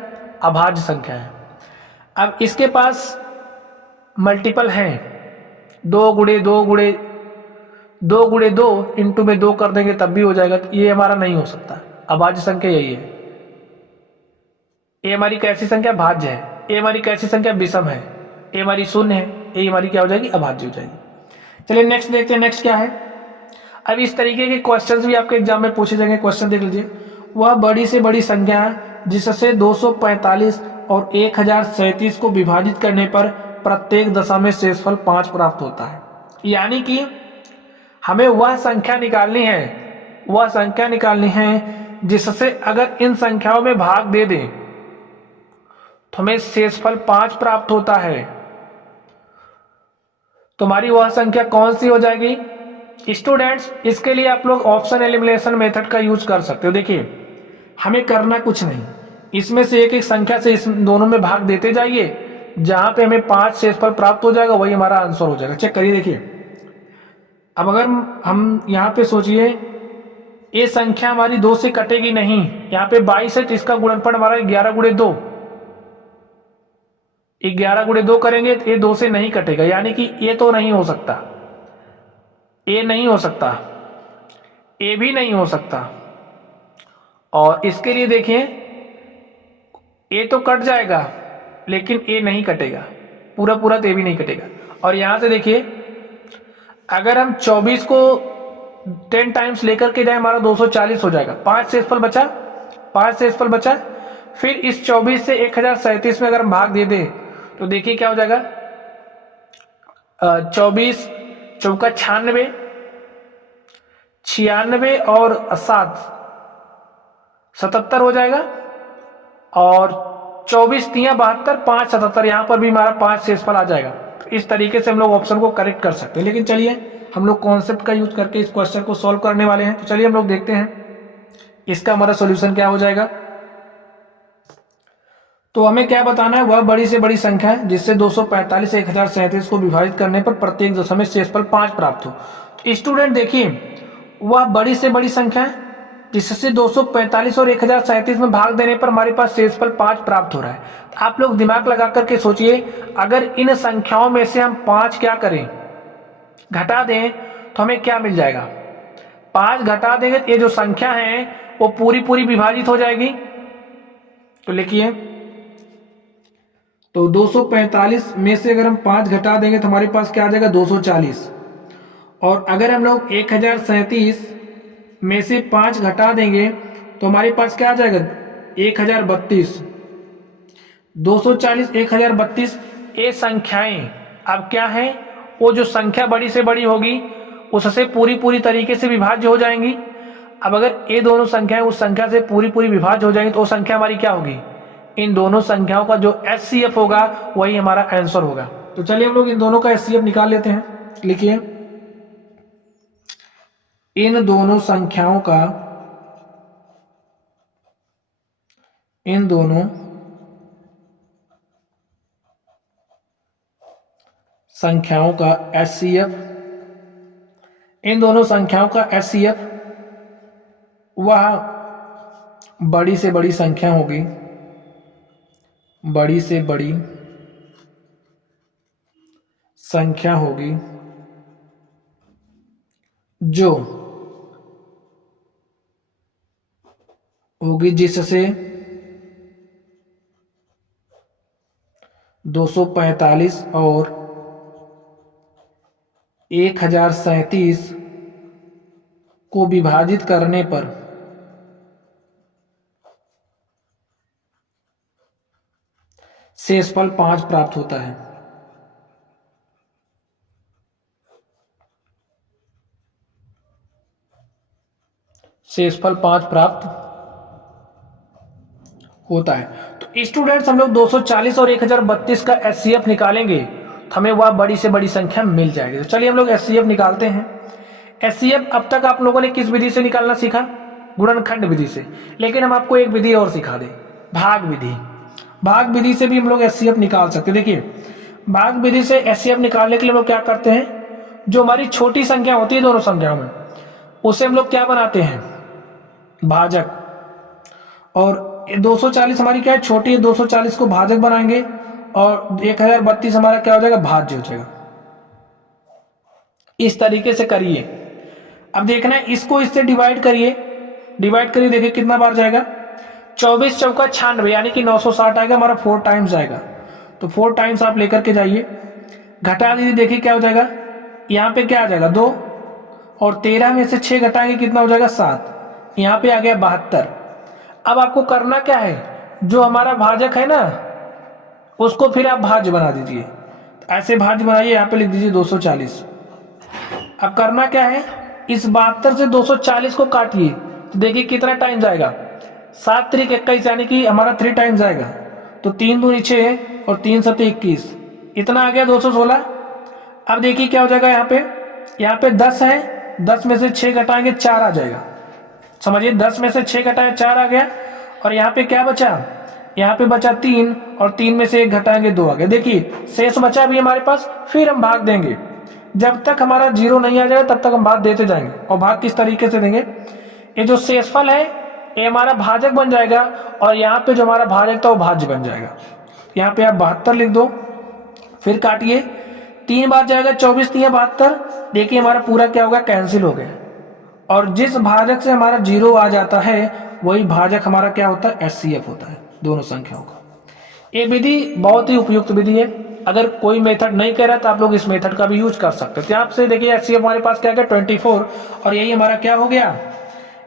अभाज्य संख्या है। अब इसके पास मल्टीपल है, 2 गुणे 2 गुणे 2 गुणे 2 इंटू में 2 कर देंगे तब भी हो जाएगा। तो ये हमारा नहीं हो सकता, अभाज्य संख्या यही है। ये हमारी कैसी संख्या, भाज्य है। ये हमारी कैसी संख्या, विषम है। ये हमारी शून्य है, ये हमारी क्या हो जाएगी, अभाज्य हो जाएगी। चलिए नेक्स्ट देखते हैं, नेक्स्ट क्या है। अब इस तरीके के क्वेश्चंस भी आपके एग्जाम में पूछे जाएंगे। क्वेश्चन देख लीजिए। वह बड़ी से बड़ी संख्या जिससे 245 और 1037 को विभाजित करने पर प्रत्येक दशा में शेषफल 5 प्राप्त होता है। यानी कि हमें वह संख्या निकालनी है जिससे अगर इन संख्याओं में भाग दे दें तो हमें शेषफल 5 प्राप्त होता है। तुम्हारी वह संख्या कौन सी हो जाएगी स्टूडेंट्स। इसके लिए आप लोग ऑप्शन एलिमिनेशन मेथड का यूज कर सकते हो। देखिए, हमें करना कुछ नहीं, इसमें से एक एक संख्या से इस दोनों में भाग देते जाइए, जहां पे हमें 5 शेषफल प्राप्त हो जाएगा वही हमारा आंसर हो जाएगा। चेक करिए, देखिए। अब अगर हम यहां पे सोचिए, ये संख्या हमारी 2 से कटेगी नहीं। यहाँ पे 22 है तो इसका गुणनफल हमारा 11 गुणे 2, 11 गुणे 2 करेंगे तो ये 2 से नहीं कटेगा, यानी कि ये तो नहीं हो सकता, ये नहीं हो सकता, ये भी नहीं हो सकता। और इसके लिए देखिए, ये तो कट जाएगा लेकिन ये नहीं कटेगा, पूरा पूरा तो ये भी नहीं कटेगा। और यहां से देखिए, अगर हम 24 को 10 टाइम्स लेकर के जाए हमारा 240 हो जाएगा। 5 शेषफल बचा। फिर इस 24 से 1037 में अगर हम भाग दे दें तो देखिए क्या हो जाएगा। 24 चौका 96, 96 और 7 77 हो जाएगा। और 24 3 72, 5 77, यहां पर भी हमारा 5 शेषफल आ जाएगा। तो इस तरीके से हम लोग ऑप्शन को करेक्ट कर सकते हैं। लेकिन चलिए, हम लोग कॉन्सेप्ट का यूज करके इस क्वेश्चन को सॉल्व करने वाले हैं। तो चलिए हम लोग देखते हैं इसका हमारा सॉल्यूशन क्या हो जाएगा। तो हमें क्या बताना है, वह बड़ी से बड़ी संख्या है जिससे 245 1037 को विभाजित करने पर प्रत्येक दशा में शेषफल 5 प्राप्त हो। तो स्टूडेंट देखिए, वह बड़ी से बड़ी संख्या है जिससे 245 और 1037 में भाग देने पर हमारे पास शेषफल 5 प्राप्त हो रहा है। तो आप लोग दिमाग लगा करके सोचिए, अगर इन संख्याओं में से हम 5 क्या करें, घटा दें तो हमें क्या मिल जाएगा। 5 घटा देंगे तो ये जो संख्या है वो पूरी पूरी विभाजित हो जाएगी। तो लिखिए, तो 245 में से अगर हम 5 घटा देंगे तो हमारे पास क्या आ जाएगा, 240। और अगर हम लोग 1037 में से 5 घटा देंगे तो हमारे पास क्या आ जाएगा, 1032। 240 1032 ये संख्याएं अब क्या है, वो जो संख्या बड़ी से बड़ी होगी उससे पूरी पूरी तरीके से विभाज्य हो जाएंगी। अब अगर ये दोनों संख्याएं उस संख्या से पूरी पूरी विभाज्य हो जाएंगी तो वो संख्या हमारी क्या होगी, इन दोनों संख्याओं का जो HCF होगा वही हमारा आंसर होगा। तो चलिए हम लोग इन दोनों का HCF निकाल लेते हैं। लिखिए, इन दोनों संख्याओं का HCF, इन दोनों संख्याओं का HCF वह बड़ी से बड़ी संख्या होगी, बड़ी से बड़ी संख्या होगी जो होगी जिससे 245 और 1037 को विभाजित करने पर शेषफल 5 प्राप्त होता है। शेषफल 5 प्राप्त होता है। तो स्टूडेंट्स हम लोग 240 और 1032 का एचसीएफ निकालेंगे तो हमें वह बड़ी से बड़ी संख्या मिल जाएगी। तो चलिए हम लोग एचसीएफ निकालते हैं। एचसीएफ अब तक आप लोगों ने किस विधि से निकालना सीखा? गुणनखंड विधि से। लेकिन हम आपको एक विधि और सिखा दें, भाग विधि। भाग विधि से भी हम लोग एचसीएफ निकाल सकते हैं। देखिए, भाग विधि से एचसीएफ निकालने के लिए हम लोग क्या करते हैं, जो हमारी छोटी संख्या होती है दोनों संख्याओं में, उसे हम लोग क्या बनाते हैं, भाजक। और 240 हमारी क्या है, छोटी है, 240 को भाजक बनाएंगे और 1032 हमारा क्या हो जाएगा, भाज्य हो जाएगा। इस तरीके से करिए। अब देखना है, इसको इससे डिवाइड करिए। देखिए कितना बार जाएगा, 24 चौका 96 यानी कि 960 आएगा, हमारा 4 टाइम्स आएगा। तो 4 टाइम्स आप लेकर के जाइए, घटा दीजिए, देखिए क्या हो जाएगा, यहाँ पे क्या आ जाएगा 2, और 13 में से 6 घटाएंगे कितना हो जाएगा 7, यहाँ पे आ गया 72। अब आपको करना क्या है, जो हमारा भाजक है ना उसको फिर आप भाज्य बना दीजिए। ऐसे भाज्य बनाइए, यहाँ पे लिख दीजिए 240। अब करना क्या है, इस 72 से 240 को काटिए तो देखिए कितना टाइम जाएगा, 7 त्रिक 21 यानी कि हमारा 3 टाइम्स जाएगा। तो 3 दूनी 6 और 3 सते 21, इतना आ गया 216। अब देखिए क्या हो जाएगा, यहाँ पे 10 है, 10 में से 6 घटाएंगे 4 आ जाएगा। समझिए 10 में से 6 घटाए 4 आ गया। और यहाँ पे क्या बचा, यहाँ पे बचा 3 और 3 में से 1 घटाएंगे 2 आ गया। देखिए शेष बचा भी हमारे पास, फिर हम भाग देंगे। जब तक हमारा 0 नहीं आ जाएगा तब तक हम भाग देते जाएंगे। और भाग किस तरीके से देंगे, ये जो शेषफल है ये हमारा भाजक बन जाएगा और यहाँ पे जो हमारा भाजक था वो भाज्य बन जाएगा। यहाँ पे आप 72 लिख दो, फिर काटिए, 3 बार जाएगा, 24 3 72। देखिए हमारा पूरा क्या होगा, कैंसिल हो गया। और जिस भाजक से हमारा 0 आ जाता है वही भाजक हमारा क्या होता है, एचसीएफ होता है दोनों संख्याओं का। ये विधि बहुत ही उपयुक्त विधि है। अगर कोई मेथड नहीं कह रहा तो आप लोग इस मेथड का भी यूज कर सकते हैं। तो यहाँ से देखिए एचसीएफ हमारे पास क्या गया 24, और यही हमारा क्या हो गया,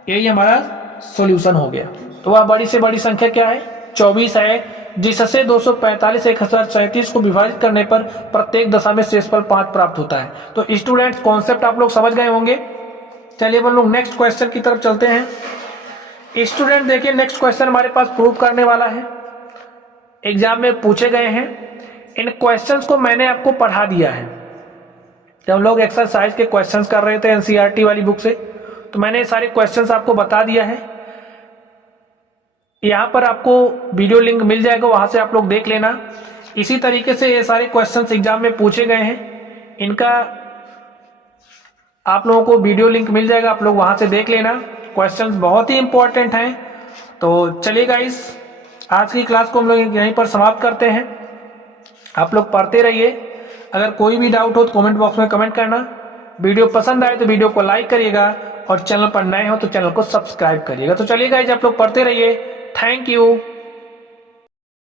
यही हमारा सॉल्यूशन हो गया। तो वह बड़ी से बड़ी संख्या क्या है, 24 है, जिससे 245 1037 को विभाजित करने पर प्रत्येक दशा में शेषफल 5 प्राप्त होता है। तो स्टूडेंट्स कॉन्सेप्ट आप लोग समझ गए होंगे। चलिए हम लोग नेक्स्ट क्वेश्चन की तरफ चलते हैं। स्टूडेंट देखिए नेक्स्ट क्वेश्चन हमारे पास प्रूव करने वाला है, एग्जाम में पूछे गए हैं। इन क्वेश्चंस को मैंने आपको पढ़ा दिया है। जब हम लोग एक्सरसाइज के क्वेश्चंस कर रहे थे एनसीईआरटी वाली बुक से, तो मैंने सारे क्वेश्चंस आपको बता दिया है। यहाँ पर आपको वीडियो लिंक मिल जाएगा, वहां से आप लोग देख लेना। इसी तरीके से ये सारे क्वेश्चंस एग्जाम में पूछे गए हैं, इनका आप लोगों को वीडियो लिंक मिल जाएगा, आप लोग वहां से देख लेना। क्वेश्चंस बहुत ही इंपॉर्टेंट हैं। तो चलिए गाइस, आज की क्लास को हम लोग यहीं पर समाप्त करते हैं। आप लोग पढ़ते रहिए। अगर कोई भी डाउट हो तो कमेंट बॉक्स में कमेंट करना। वीडियो पसंद आए तो वीडियो को लाइक करिएगा, और चैनल पर नए हो तो चैनल को सब्सक्राइब करिएगा। तो चलिए गाइस, आप लोग पढ़ते रहिए। Thank you.